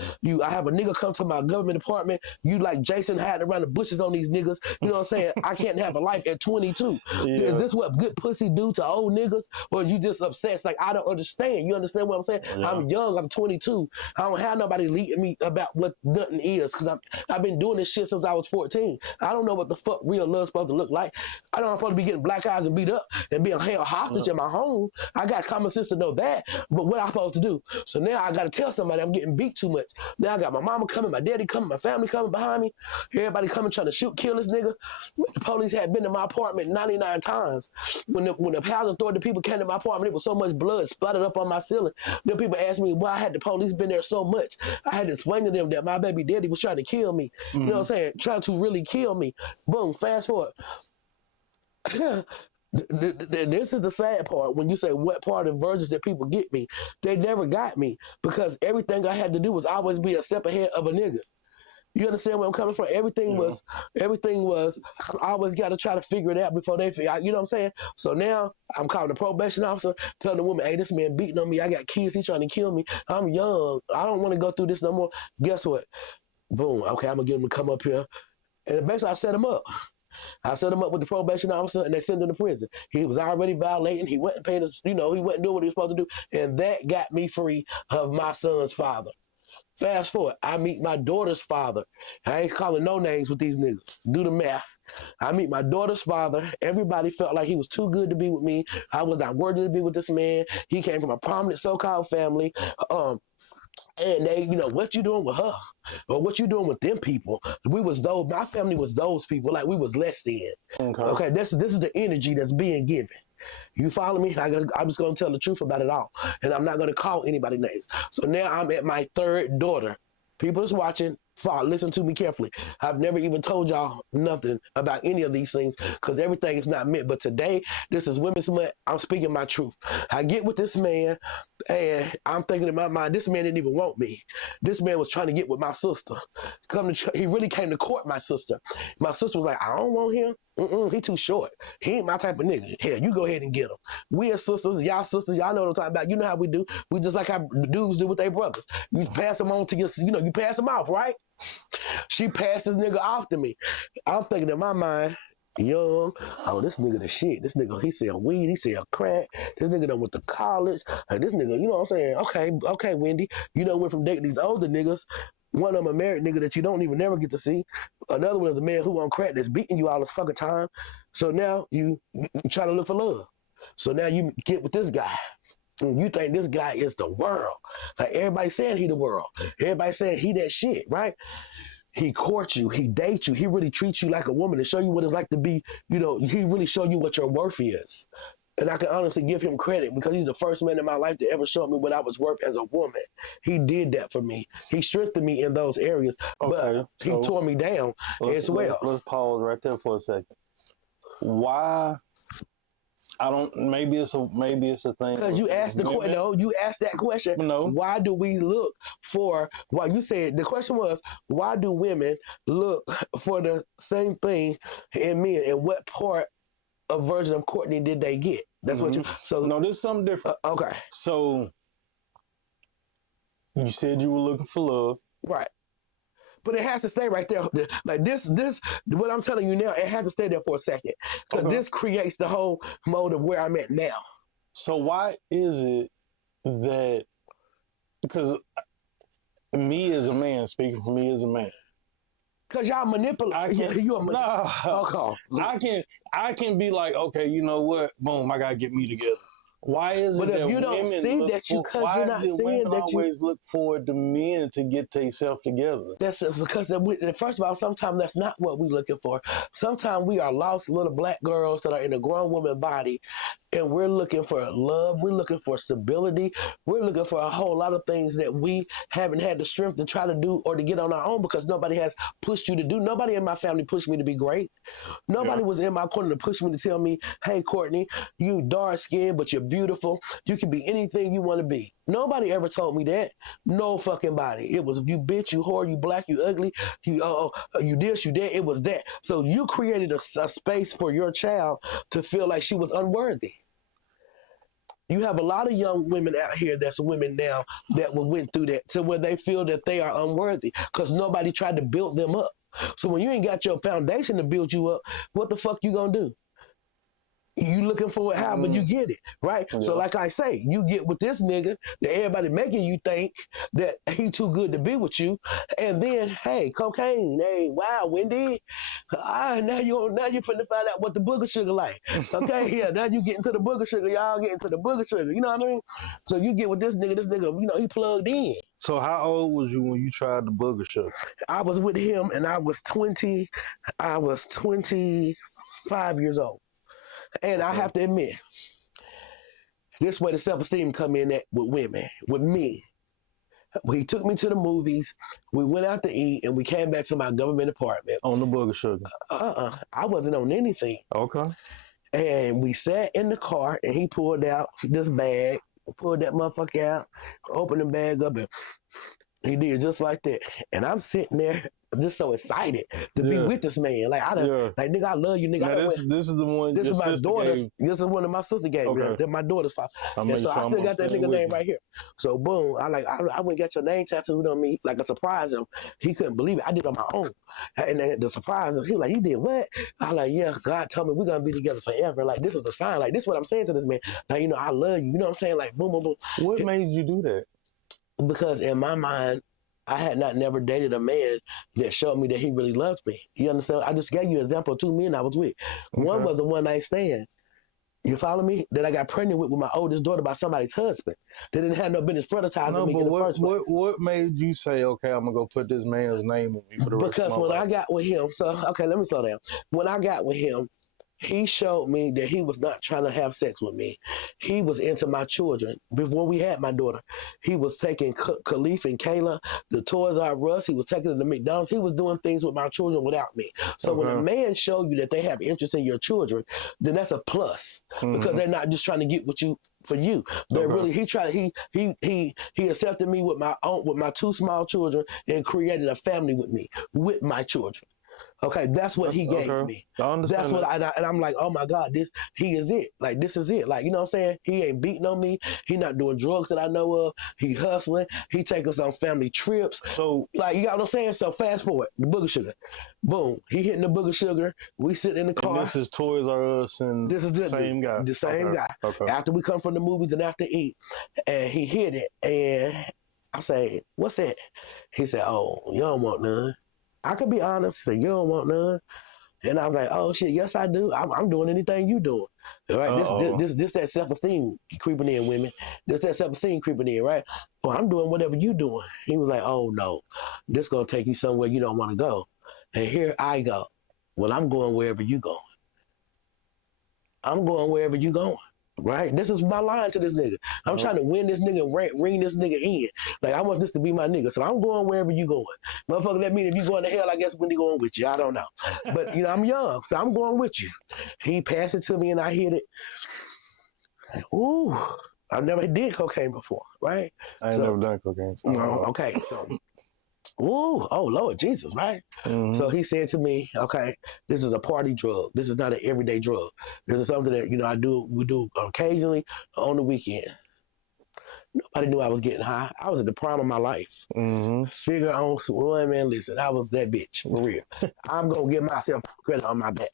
I have a nigga come to my government department. You like Jason hiding around the bushes on these niggas. You know what I'm saying? I can't have a life at 22. Yeah. Is this what good pussy do to old niggas? Or you just obsessed? Like, I don't understand. You understand what I'm saying? Yeah. I'm young. I'm 22. I don't have nobody leading me about what nothing is, because I've been doing this shit since I was 14. I don't know what the fuck real love's supposed to look like. I don't know I'm supposed to be getting black eyes and beat up and being held hostage in my home. I got common sense to know that. But what I'm supposed to do? So now I got to tell somebody I'm getting beat too much. Now I got my mama coming, my daddy coming, my family coming behind me. Everybody coming trying to shoot, kill this nigga. The police had been to my apartment 99 times. When the housing authority people came to my apartment, it was so much blood splattered up on my ceiling. Then people asked me why had the police been there so much. I had to explain to them that my baby daddy was trying to kill me. You know what I'm saying? Trying to really kill me. Boom, fast forward. This is the sad part. When you say what part of virgins that people get me, they never got me, because everything I had to do was always be a step ahead of a nigga. You understand where I'm coming from? Everything was, I always got to try to figure it out before they figure out, you know what I'm saying? So now I'm calling the probation officer, telling the woman, hey, this man beating on me. I got kids. He trying to kill me. I'm young. I don't want to go through this no more. Guess what? Boom. Okay, I'm going to get him to come up here. And basically I set him up. I set him up with the probation officer, and they sent him to prison. He was already violating. He wasn't paying his, he wasn't doing what he was supposed to do. And that got me free of my son's father. Fast forward, I meet my daughter's father. I ain't calling no names with these niggas. Do the math. I meet my daughter's father. Everybody felt like he was too good to be with me. I was not worthy to be with this man. He came from a prominent so-called family. And they, what you doing with her? Or what you doing with them people? My family was those people, like we was less than. Okay, this is the energy that's being given. You follow me? I'm just going to tell the truth about it all. And I'm not going to call anybody names. So now I'm at my third daughter. People that's watching, listen to me carefully. I've never even told y'all nothing about any of these things, because everything is not meant. But today, this is Women's Month. I'm speaking my truth. I get with this man, and I'm thinking in my mind, this man didn't even want me. This man was trying to get with my sister. He really came to court my sister. My sister was like, I don't want him. He too short. He ain't my type of nigga. Hell, you go ahead and get him. We as sisters, y'all know what I'm talking about. You know how we do. We just like how dudes do with their brothers. You pass them on to your, you pass them off, right? She passed this nigga off to me. I'm thinking in my mind, young, this nigga the shit. This nigga, he sell weed, he sell crack. This nigga done went to college. Like, this nigga, you know what I'm saying? Okay, Wendy. Went from dating these older niggas. One of them a married nigga that you don't even never get to see. Another one is a man who on crack that's beating you all this fucking time. So now you try to look for love. So now you get with this guy. And you think this guy is the world. Like, everybody saying he the world. Everybody saying he that shit, right? He courts you. He dates you. He really treats you like a woman to show you what it's like to be, he really show you what your worth is. And I can honestly give him credit, because he's the first man in my life to ever show me what I was worth as a woman. He did that for me. He strengthened me in those areas. Okay, but he tore me down as well. Let's pause right there for a second. Why? Maybe it's a thing. Because you asked the question. No, you asked that question. No. Why do we look for? You said the question was, why do women look for the same thing in men, and what part of version of Courtney did they get? That's what you. So no, this is something different. Okay. So you said you were looking for love, right? But it has to stay right there. Like this, what I'm telling you now, it has to stay there for a second. Because this creates the whole mode of where I'm at now. So why is it that, because me as a man, speaking for me as a man, because y'all manipulate. I can be like, okay, you know what? Boom, I got to get me together. Why is it that women always look forward to men to get themselves together? That's because first of all, sometimes that's not what we're looking for. Sometimes we are lost little black girls that are in a grown woman body, and we're looking for love. We're looking for stability. We're looking for a whole lot of things that we haven't had the strength to try to do or to get on our own, because nobody has pushed you to do. Nobody in my family pushed me to be great. Nobody was in my corner to push me to tell me, hey, Courtney, you dark skinned, but you're beautiful. You can be anything you want to be. Nobody ever told me that. No fucking body. It was you bitch, you whore, you black, you ugly, you this, you that. It was that. So you created a space for your child to feel like she was unworthy. You have a lot of young women out here that's women now that went through that to where they feel that they are unworthy because nobody tried to build them up. So when you ain't got your foundation to build you up, what the fuck you gonna do? You looking for it how, but you get it, right? Yeah. So like I say, you get with this nigga that everybody making you think that he too good to be with you, and then hey, cocaine, hey, wow, Wendy, now you finna find out what the booger sugar like. Okay, yeah, now you get into the booger sugar, y'all get into the booger sugar, you know what I mean? So you get with this nigga, you know, he plugged in. So how old was you when you tried the booger sugar? I was with him and I was 25 years old. And I have to admit, this way the self-esteem come in at with women, with me. He took me to the movies, we went out to eat, and we came back to my government apartment. On the booger sugar? I wasn't on anything. Okay. And we sat in the car, and he pulled out this bag, pulled that motherfucker out, opened the bag up, and he did just like that. And I'm sitting there just so excited to be with this man. Like, like, nigga, I love you, nigga. Now, this is the one. This is my daughter's. Gave. This is one of my sister gave me. That my daughter's father. And so I still got that nigga name right here. So boom, I went and got your name tattooed on me like a surprise him. He couldn't believe it. I did it on my own. And then the surprise him, he was like, you did what? I like, yeah, God told me we're gonna be together forever. Like, this was the sign. Like, this is what I'm saying to this man. Like, you know, I love you. You know what I'm saying? Like, boom, boom, boom. What made you do that? Because in my mind, I had never dated a man that showed me that he really loved me. You understand? I just gave you an example of 2 men I was with. Okay. One was a one-night stand. You follow me? That I got pregnant with my oldest daughter by somebody's husband. They didn't have no business prioritizing me in the first place. What made you say, okay, I'm going to go put this man's name on me for the rest of my life? Because when I got with him, okay, let me slow down. When I got with him, he showed me that he was not trying to have sex with me. He was into my children. Before we had my daughter, he was taking Khalif and Kayla, the Toys R Us. He was taking them to McDonald's. He was doing things with my children without me. So when a man shows you that they have interest in your children, then that's a plus because they're not just trying to get with you for you. They're really he accepted me with my 2 small children and created a family with me with my children. Okay, that's what he gave me. That's what and I'm like, oh my God, he is it. Like, this is it. Like, you know what I'm saying? He ain't beating on me. He not doing drugs that I know of. He hustling. He take us on family trips. So, like, you got what I'm saying? So fast forward, the booger sugar. Boom. He hitting the booger sugar. We sit in the car. And this is Toys R Us and this is the same guy. The same guy. Okay. After we come from the movies and after eat, and he hit it, and I say, what's that? He said, oh, you don't want none. I could be honest. He said, you don't want none. And I was like, oh shit, yes I do. I'm doing anything you doing. Right? This that self-esteem creeping in, women. This that self-esteem creeping in, right? Well, I'm doing whatever you doing. He was like, oh no, this gonna take you somewhere you don't want to go. And here I go. Well, I'm going wherever you going. I'm going wherever you going. Right? This is my line to this nigga. I'm trying to win this nigga, ring this nigga in. Like, I want this to be my nigga. So I'm going wherever you going. Motherfucker, that mean if you going to hell, I guess Wendy going with you. I don't know. But, you know, I'm young, so I'm going with you. He passed it to me and I hit it. Like, ooh. I've never did cocaine before, right? I ain't never done cocaine. So. Okay, so... Ooh, oh Lord Jesus, right? So he said to me, okay, this is a party drug. This is not an everyday drug. This is something that, you know, we do occasionally on the weekend. Nobody knew I was getting high. I was at the prime of my life. Figure on one, man, listen, I was that bitch, for real. I'm going to give myself credit on my back.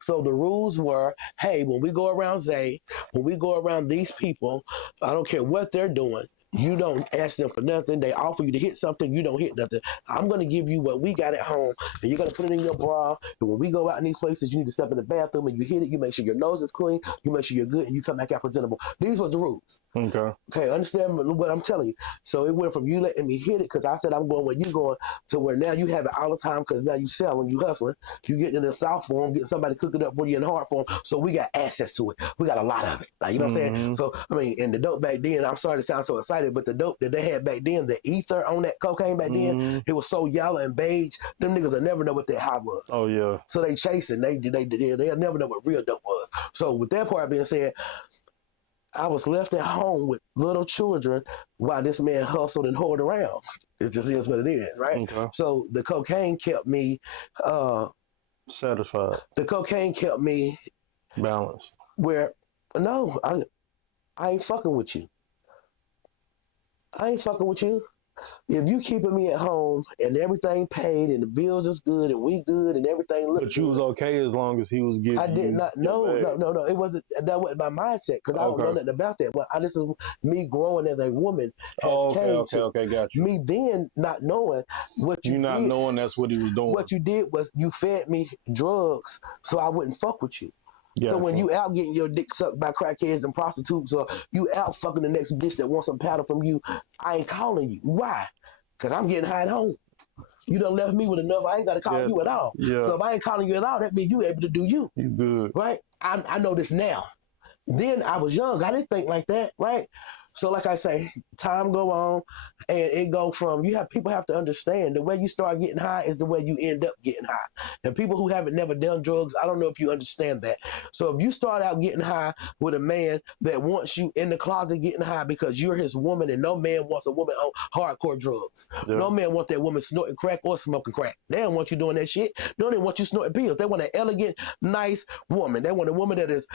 So the rules were, hey, when we go around Zay, when we go around these people, I don't care what they're doing, you don't ask them for nothing. They offer you to hit something, you don't hit nothing. I'm going to give you what we got at home, and you're going to put it in your bra. And when we go out in these places, you need to step in the bathroom, and you hit it. You make sure your nose is clean. You make sure you're good, and you come back out presentable. These was the rules. Okay, understand what I'm telling you. So it went from you letting me hit it, because I said I'm going where you going, to where now you have it all the time, because now you selling, you hustling. You getting in the soft form, getting somebody cooking up for you in hard form. So we got access to it. We got a lot of it. Like, you know what I'm saying? So, I mean, and the dope back then, I'm sorry to sound so excited, but the dope that they had back then, the ether on that cocaine back then, it was so yellow and beige, them niggas will never know what that high was. Oh, yeah. So they chasing, they'll never know what real dope was. So with that part being said, I was left at home with little children while this man hustled and hoarded around. It just is what it is, right? Okay. So the cocaine kept me... satisfied. The cocaine kept me... balanced. Where, no, I ain't fucking with you. I ain't fucking with you. If you keeping me at home and everything paid and the bills is good and we good and everything look But you was good, okay as long as he was giving I did you not. your bag. No. It wasn't. That wasn't my mindset because I don't know Okay. nothing about that. But this is me growing as a woman. Has Oh, came to okay, got you. me then not knowing what you You not did. knowing that's what he was doing. What you did was you fed me drugs so I wouldn't fuck with you. So when Gotcha. you out getting your dick sucked by crackheads and prostitutes, or you out fucking the next bitch that wants some powder from you, I ain't calling you. Why? Because I'm getting high at home. You done left me with enough. I ain't got to call you at all. Yeah. So if I ain't calling you at all, that means you able to do you. You good. Right? I know this now. Then I was young. I didn't think like that, right? So like I say, time go on and it go from, people have to understand the way you start getting high is the way you end up getting high. And people who haven't never done drugs, I don't know if you understand that. So if you start out getting high with a man that wants you in the closet getting high because you're his woman, and no man wants a woman on hardcore drugs. Yeah. No man wants that woman snorting crack or smoking crack. They don't want you doing that shit. They don't even want you snorting pills. They want an elegant, nice woman. They want a woman that is,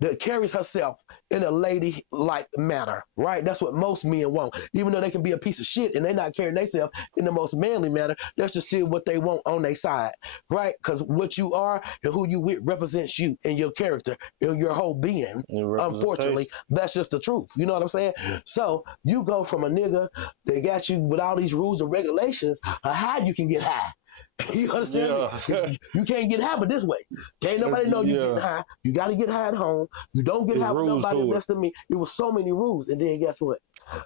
that carries herself in a lady-like manner, right? That's what most men want. Even though they can be a piece of shit and they're not carrying themselves in the most manly manner, that's just still what they want on their side, right? Because what you are and who you with represents you and your character and your whole being. Unfortunately, that's just the truth. You know what I'm saying? So you go from a nigga that got you with all these rules and regulations of how you can get high. You understand? Yeah. You can't get high but this way. Can't nobody know you getting high. You got to get high at home. You don't get high with nobody less than me. It was so many rules. And then guess what?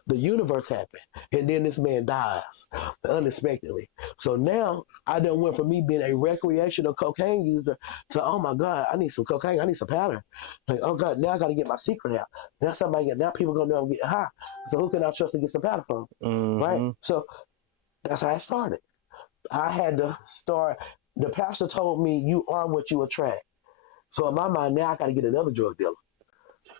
The universe happened. And then this man dies unexpectedly. So now I done went from me being a recreational cocaine user to, oh my God, I need some cocaine. I need some powder. Like, oh God, now I got to get my secret out. Now people going to know I'm getting high. So who can I trust to get some powder from? Right? So that's how I started. I had to start. The pastor told me, you are what you attract. So in my mind, now I got to get another drug dealer.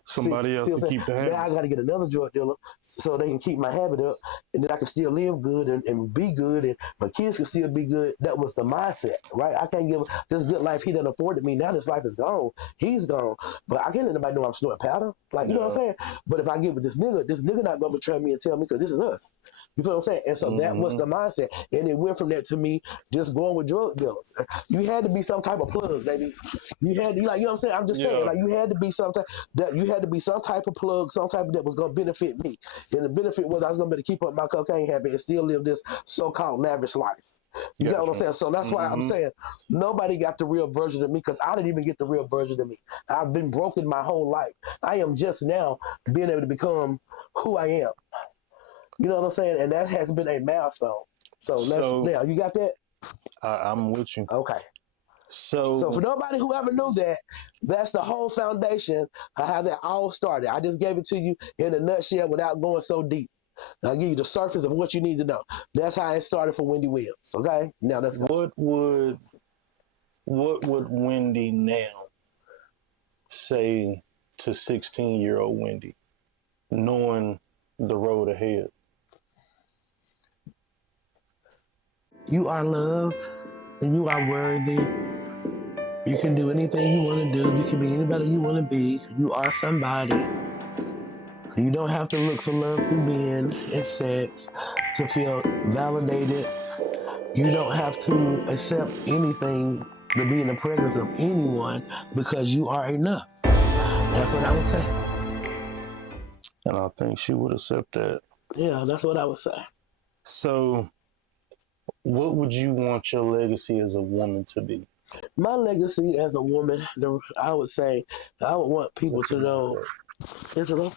Somebody else to keep the habit. Now I got to get another drug dealer so they can keep my habit up, and then I can still live good and be good, and my kids can still be good. That was the mindset, right? I can't give this good life he done afforded me. Now this life is gone. He's gone. But I can't let anybody know I'm snorting powder. Like, you know what I'm saying? But if I get with this nigga not going to betray me and tell me, because this is us. You feel what I'm saying? And so that was the mindset. And it went from that to me just going with drug dealers. You had to be some type of plug, baby. You know what I'm saying? I'm just saying, like, you had to be some type of plug, some type of that was going to benefit me. And the benefit was I was going to be able to keep up my cocaine habit and still live this so-called lavish life. You know what I'm saying? So that's why I'm saying nobody got the real version of me, because I didn't even get the real version of me. I've been broken my whole life. I am just now being able to become who I am. You know what I'm saying? And that has been a milestone. So now, you got that? I'm with you. Okay. So for nobody who ever knew that, that's the whole foundation of how that all started. I just gave it to you in a nutshell without going so deep. I'll give you the surface of what you need to know. That's how it started for Wendy Williams. Okay? Now let's go. What would Wendy now say to 16-year-old Wendy, knowing the road ahead? You are loved and you are worthy. You can do anything you want to do. You can be anybody you want to be. You are somebody. You don't have to look for love through men and sex to feel validated. You don't have to accept anything to be in the presence of anyone, because you are enough. That's what I would say. And I think she would accept that. Yeah, that's what I would say. So what would you want your legacy as a woman to be? My legacy as a woman, I would say, I would want people to know. Is it up?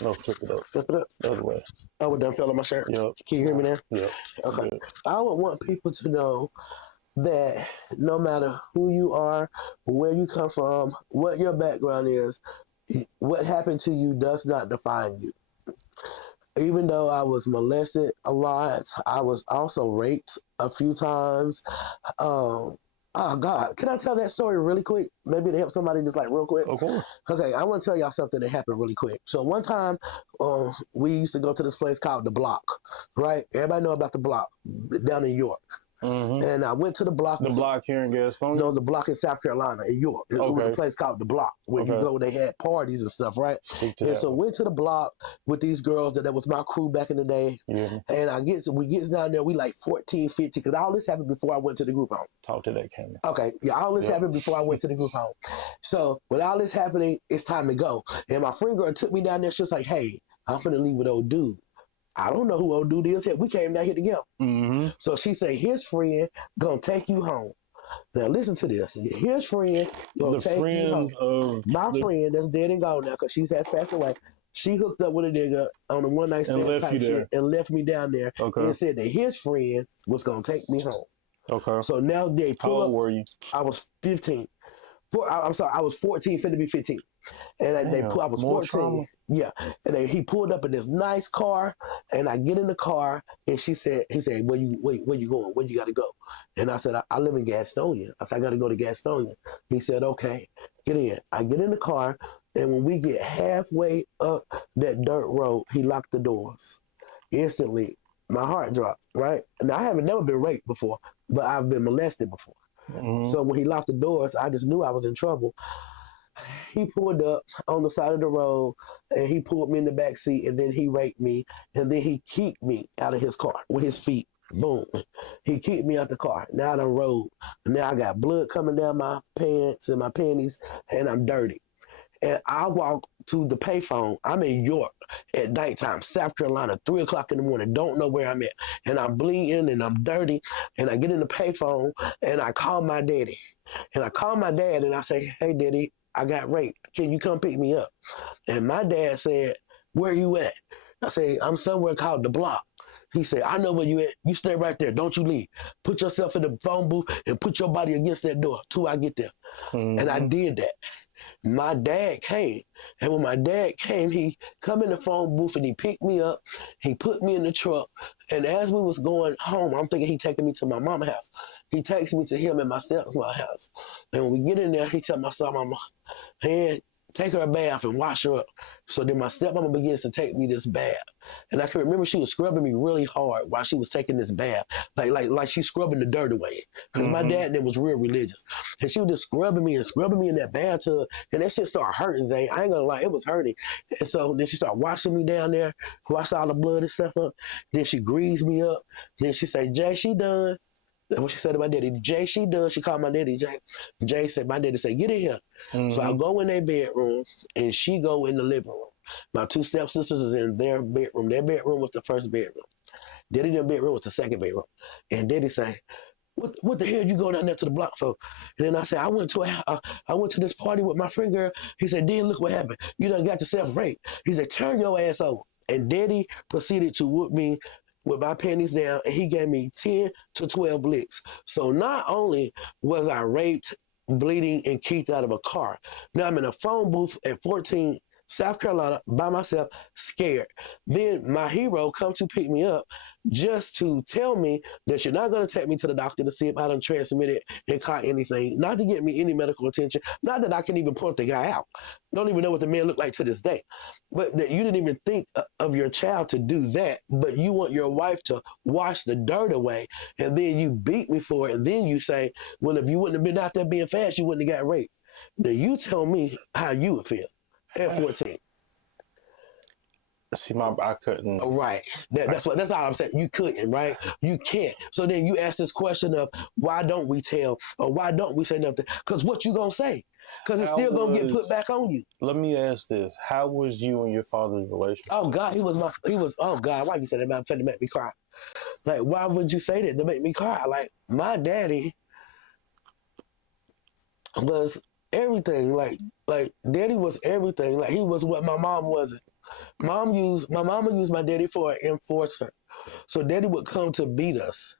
No, flip it up. Flip it up. The other way. Oh, it done fell on my shirt. Yep. Can you hear me now? Yep. Okay. Good. I would want people to know that no matter who you are, where you come from, what your background is, what happened to you does not define you. Even though I was molested a lot, I was also raped a few times. Oh, God. Can I tell that story really quick? Maybe to help somebody just like real quick. Of course. Okay, I want to tell y'all something that happened really quick. So one time, we used to go to this place called The Block, right? Everybody know about The Block down in York. And I went to the block. The block here in Gastonia? No, the block in South Carolina, in York. It was a place called The Block, where you go, they had parties and stuff, right? And so went to the block with these girls, that was my crew back in the day. Yeah. And we get down there, we like 14, 15, because all this happened before I went to the group home. Talk to that camera. Okay, yeah, all this happened before I went to the group home. So with all this happening, it's time to go. And my friend girl took me down there, she was like, hey, I'm finna leave with old dude. I don't know who old dude is. We came down here together. So she said, his friend gonna take you home. Now listen to this. His friend gonna take you home. My friend that's dead and gone now, because she has passed away. She hooked up with a nigga on a one night stand type shit and left me down there and said that his friend was gonna take me home. Okay. So now they pull up. How old were you? I was 15. I'm sorry, I was 14, finna be 15. And I was 14. Trauma. Yeah. And he pulled up in this nice car, and I get in the car, and he said, where you going? Where you gotta go? And I said, I live in Gastonia. I said, I gotta go to Gastonia. He said, okay, get in. I get in the car, and when we get halfway up that dirt road, he locked the doors. Instantly, my heart dropped, right? And I haven't never been raped before, but I've been molested before. So when he locked the doors, I just knew I was in trouble. He pulled up on the side of the road, and he pulled me in the back seat, and then he raped me, and then he kicked me out of his car with his feet. Boom. He kicked me out the car. Now I done rode. Now I got blood coming down my pants and my panties, and I'm dirty. And I walk to the payphone. I'm in York at nighttime, South Carolina, 3 o'clock in the morning. Don't know where I'm at. And I'm bleeding and I'm dirty. And I get in the payphone and I call my daddy. And I call my dad and I say, hey, daddy, I got raped. Can you come pick me up? And my dad said, where you at? I say, I'm somewhere called The Block. He said, I know where you at. You stay right there. Don't you leave. Put yourself in the phone booth and put your body against that door till I get there. And I did that. My dad came. And when my dad came, he come in the phone booth and he picked me up. He put me in the truck. And as we was going home, I'm thinking he taking me to my mama's house. He takes me to him and my stepmom's house. And when we get in there, he tell my stepmama, hey, take her a bath and wash her up. So then my stepmama begins to take me this bath. And I can remember she was scrubbing me really hard while she was taking this bath. Like she's scrubbing the dirt away. Because my dad then was real religious. And she was just scrubbing me in that bathtub. And that shit started hurting, Zay. I ain't gonna lie, it was hurting. And so then she started washing me down there, washed all the blood and stuff up. Then she greased me up. Then she said, Jay, she done. And what she said to my daddy, Jay, she done. She called my daddy, Jay. Jay said, my daddy said, get in here. So I go in their bedroom, and she go in the living room. My two stepsisters is in their bedroom. Their bedroom was the first bedroom. Daddy's bedroom was the second bedroom. And daddy say, what the hell you go down there to the block for? And then I said, I went to this party with my friend girl. He said, then look what happened. You done got yourself raped. He said, turn your ass over. And daddy proceeded to whoop me with my panties down, and he gave me 10 to 12 licks. So not only was I raped, bleeding, and kicked out of a car, now I'm in a phone booth at 14, South Carolina, by myself, scared. Then my hero come to pick me up just to tell me that you're not going to take me to the doctor to see if I done transmitted and caught anything, not to get me any medical attention, not that I can even point the guy out. Don't even know what the man looked like to this day. But that you didn't even think of your child to do that, but you want your wife to wash the dirt away, and then you beat me for it, and then you say, well, if you wouldn't have been out there being fast, you wouldn't have got raped. Now you tell me how you would feel at 14. See, I couldn't. Right. That's all I'm saying. You couldn't, right? You can't. So then you ask this question of, why don't we tell, or why don't we say nothing? Because what you gonna say? Because it's still gonna get put back on you. Let me ask this: how was you and your father's relationship? Oh God, oh God, why you say that about to make me cry? Like, why would you say that to make me cry? Like, my daddy was everything. Like daddy was everything. Like, he was what my mom wasn't. My mama used my daddy for an enforcer. So daddy would come to beat us.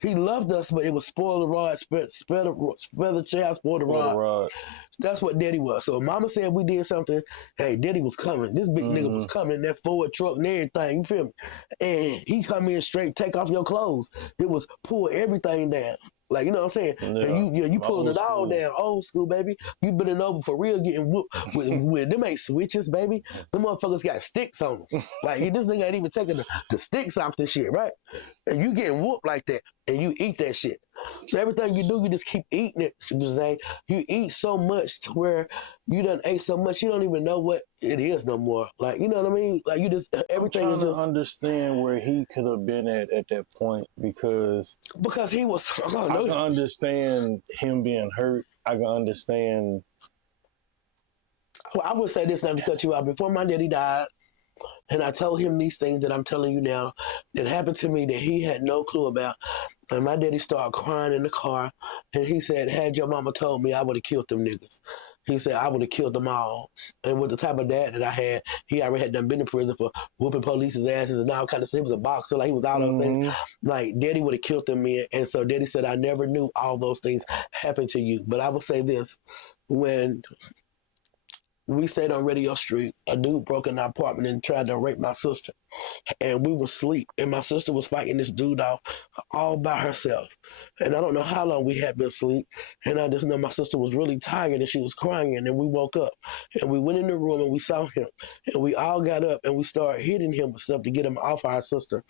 He loved us, but it was spoil the rod, spare the child, spoil the rod. That's what daddy was. So mama said we did something, hey, daddy was coming. This big nigga was coming, that Ford truck and everything, you feel me? And he come in straight, take off your clothes. It was pull everything down. Like, you know what I'm saying? Yeah. And you pulling Old it all school. down, old school, baby. You been over for real, getting whooped with them ain't switches, baby. Them motherfuckers got sticks on them. Like, this nigga ain't even taking the sticks off this shit, right? And you getting whooped like that, and you eat that shit. So everything you do, you just keep eating it. You eat so much to where you done ate so much, you don't even know what it is no more. Like, you know what I mean? Like, you just, everything I'm is trying just... to understand where he could have been at that point, because he was... I can understand him being hurt. I can understand. Well, I would say this, not to cut you out. Before my daddy died, and I told him these things that I'm telling you now that happened to me that he had no clue about. And my daddy started crying in the car, and he said, had your mama told me, I would have killed them niggas. He said, I would have killed them all. And with the type of dad that I had, he already had done been in prison for whooping police's asses and all kind of stuff. He was a boxer, like he was all those things. Like, daddy would have killed them men. And so daddy said, I never knew all those things happened to you. But I will say this, when we stayed on Radio Street, a dude broke in our apartment and tried to rape my sister. And we were asleep, and my sister was fighting this dude off all by herself. And I don't know how long we had been asleep, and I just know my sister was really tired and she was crying, and we woke up and we went in the room and we saw him, and we all got up and we started hitting him with stuff to get him off our sister.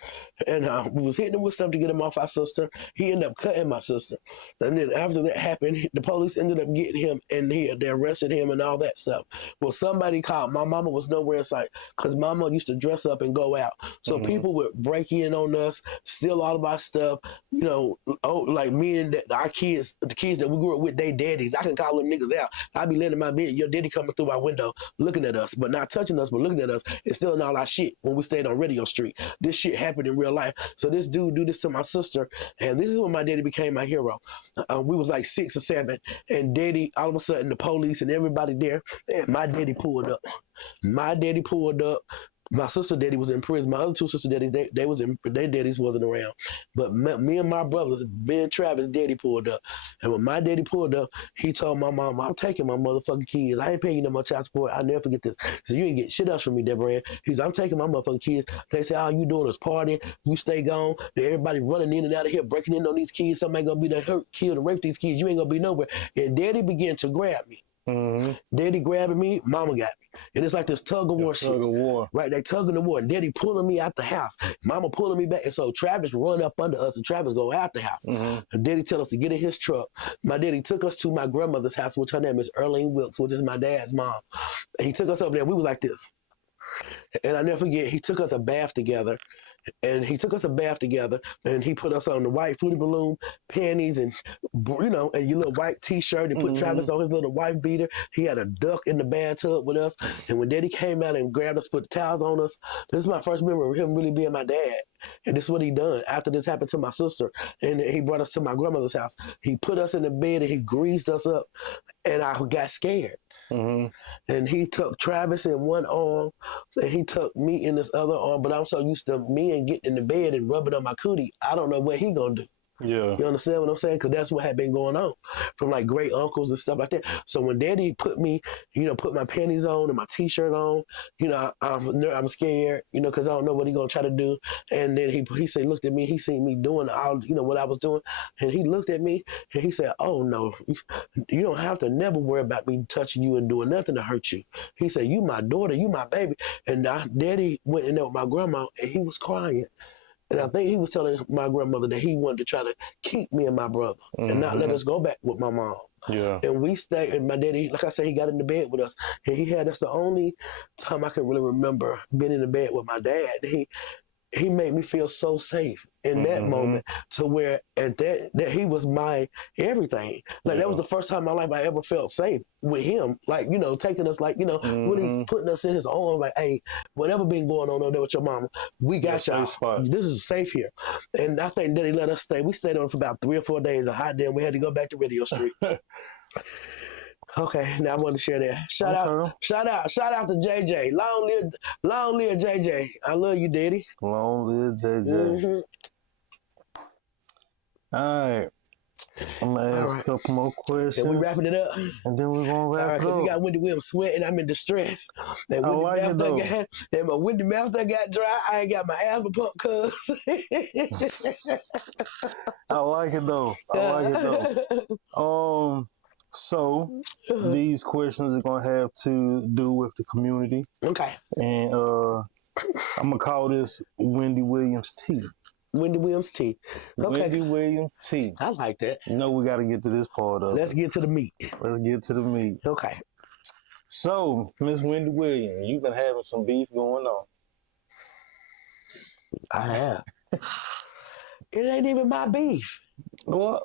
And we was hitting him with stuff to get him off our sister. He ended up cutting my sister. And then after that happened, the police ended up getting him, and they arrested him and all that stuff. Well, somebody called. My mama was nowhere in sight, because mama used to dress up and go out. So people would break in on us, steal all of our stuff. You know, like me and our kids, the kids that we grew up with, they daddies. I can call them niggas out. I be letting my bed, your daddy coming through our window, looking at us, but not touching us, but looking at us and stealing all our shit when we stayed on Radio Street. This shit happened in real life. So this dude do this to my sister, and this is when my daddy became my hero. We was like 6 or 7, and daddy, all of a sudden, the police and everybody there, and my daddy pulled up. My daddy pulled up. My sister daddy was in prison. My other 2 sister daddies, they was in, their daddies wasn't around. But me and my brothers, Ben and Travis, daddy pulled up. And when my daddy pulled up, he told my mom, I'm taking my motherfucking kids. I ain't paying you no more child support. I'll never forget this. So you ain't get shit else from me, Deborah. He said, I'm taking my motherfucking kids. They say, all you doing is partying. You stay gone. Everybody running in and out of here, breaking in on these kids. Somebody gonna be there hurt, killed, and rape these kids. You ain't gonna be nowhere. And daddy began to grab me. Daddy grabbing me, mama got me. And it's like this tug of war shit. Tug of war. Right, they tugging the war. And daddy pulling me out the house. Mama pulling me back. And so Travis run up under us, and Travis go out the house. And daddy tell us to get in his truck. My daddy took us to my grandmother's house, which her name is Erlene Wilkes, which is my dad's mom. And he took us over there. We was like this. And I never forget, he took us a bath together. And he took us a bath together, and he put us on the white Fruity Balloon panties and, you know, and your little white T-shirt, and put Travis on his little wife beater. He had a duck in the bathtub with us. And when daddy came out and grabbed us, put the towels on us, this is my first memory of him really being my dad. And this is what he done after this happened to my sister. And he brought us to my grandmother's house. He put us in the bed and he greased us up, and I got scared. And he took Travis in one arm, and he took me in this other arm. But I'm so used to me and getting in the bed and rubbing on my cootie, I don't know what he gonna do. Yeah. You understand what I'm saying? Because that's what had been going on from like great uncles and stuff like that. So when daddy put me, you know, put my panties on and my T-shirt on, you know, I'm scared, you know, because I don't know what he going to try to do. And then he said, looked at me, he seen me doing all, you know, what I was doing. And he looked at me and he said, oh no, you don't have to never worry about me touching you and doing nothing to hurt you. He said, you my daughter, you my baby. And daddy went in there with my grandma and he was crying. And I think he was telling my grandmother that he wanted to try to keep me and my brother and not let us go back with my mom. Yeah. And we stayed, and my daddy, like I said, he got in the bed with us. And that's the only time I can really remember being in the bed with my dad. He made me feel so safe in that moment, to where at that he was my everything. Like that was the first time in my life I ever felt safe with him. Like, you know, taking us, like, you know, really putting us in his arms, like, hey, whatever been going on over there with your mama, we got y'all. This is safe here. And I think Daddy let us stay. We stayed on for about 3 or 4 days. A hot day, and we had to go back to Radio Street. Okay, now I want to share that. Shout out to JJ. Long live JJ. I love you, Daddy. Long live JJ. All right. I'm gonna ask a couple more questions. And we wrapping it up. And then we're gonna wrap it up. We got Wendy Williams sweating. I'm in distress. That I like it though. And my Wendy mouth that got dry. I ain't got my asthma pump, cuz. I like it though. So these questions are gonna have to do with the community. Okay. And I'm gonna call this Wendy Williams T. Wendy Williams T. Okay. Wendy Williams T. I like that. You know we got to get to this part of Let's get to the meat. Okay. So, Miss Wendy Williams, you've been having some beef going on. I have. It ain't even my beef. What?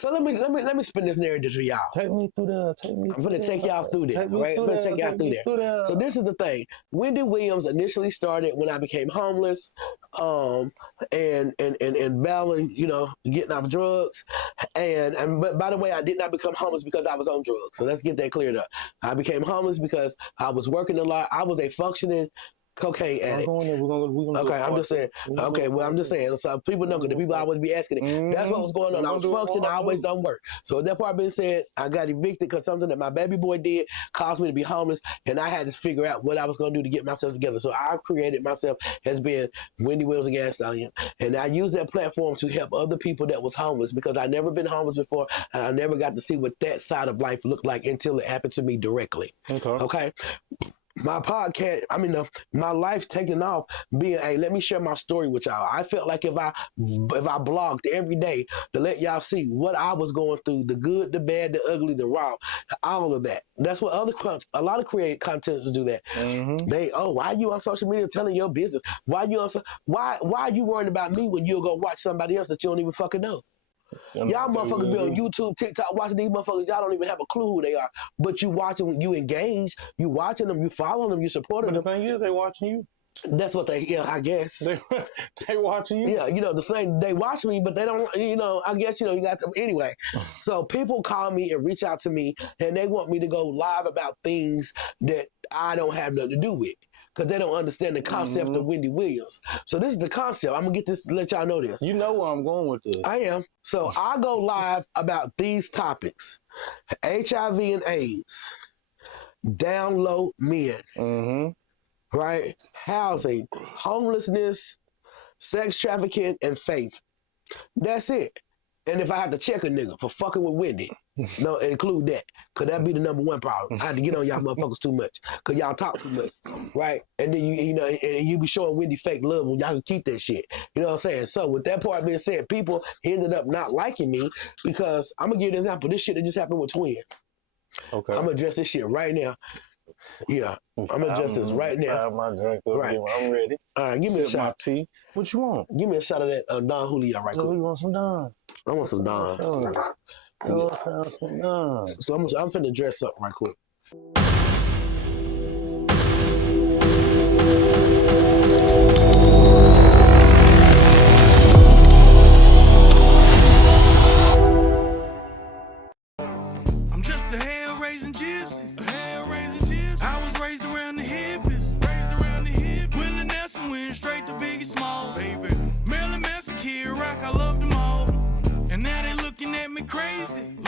So let me spin this narrative to y'all. Take me through there. I'm gonna take y'all through there. Right? I'm gonna take y'all through there. So this is the thing. Wendy Williams initially started when I became homeless, and battling, getting off drugs. But by the way, I did not become homeless because I was on drugs. So let's get that cleared up. I became homeless because I was working a lot. I was a functioning cocaine addict. Okay, I'm just saying. Okay, well, I'm just saying. So people know, because the people always be asking it. That's what was going on. I was functioning. I always don't work. So with that part being said, I got evicted because something that my baby boy did caused me to be homeless, and I had to figure out what I was going to do to get myself together. So I created myself as being Wendy Williams of Gastonia, and I used that platform to help other people that was homeless, because I never been homeless before, and I never got to see what that side of life looked like until it happened to me directly. Okay. My podcast, my life taking off being, hey, let me share my story with y'all. I felt like if I blogged every day to let y'all see what I was going through, the good, the bad, the ugly, the raw, all of that. That's what a lot of creative contenters do that. They, why are you on social media telling your business? Why are you worrying about me when you'll go watch somebody else that you don't even fucking know? Y'all motherfuckers be on YouTube, TikTok, watching these motherfuckers. Y'all don't even have a clue who they are. But you watching, you engage, you watching them, you following them, you supporting them. But the thing is, they watching you. That's what I guess. They watching you? Yeah, the same, they watch me, but they don't, I guess, you got to, anyway. So people call me and reach out to me, and they want me to go live about things that I don't have nothing to do with, because they don't understand the concept of Wendy Williams. So this is the concept. I'm going to get this to let y'all know this. You know where I'm going with this. I am. So I go live about these topics: HIV and AIDS, down low men, right? Housing, homelessness, sex trafficking, and faith. That's it. And if I have to check a nigga for fucking with Wendy, no, include that, because that'd be the number one problem. I had to get on y'all motherfuckers too much, because y'all talk too much, right? And then you be showing Wendy fake love when y'all can keep that shit. You know what I'm saying? So with that part being said, people ended up not liking me, because I'm going to give you an example. This shit that just happened with Twin. Okay. I'm going to address this shit right now. Yeah, I'm going to address this right now. My drink up. Right. I'm ready. All right, give me a shot. My tea. What you want? Give me a shot of that Don Julio right quick. You want some Don? I want some Don. So I'm finna dress up right quick. I'm just a hell-raising gypsy. I was raised around the hippies. Willie Nelson went straight to Biggie Small. Marilyn Manson, Kid Rock, I loved them all. And now they looking at me crazy.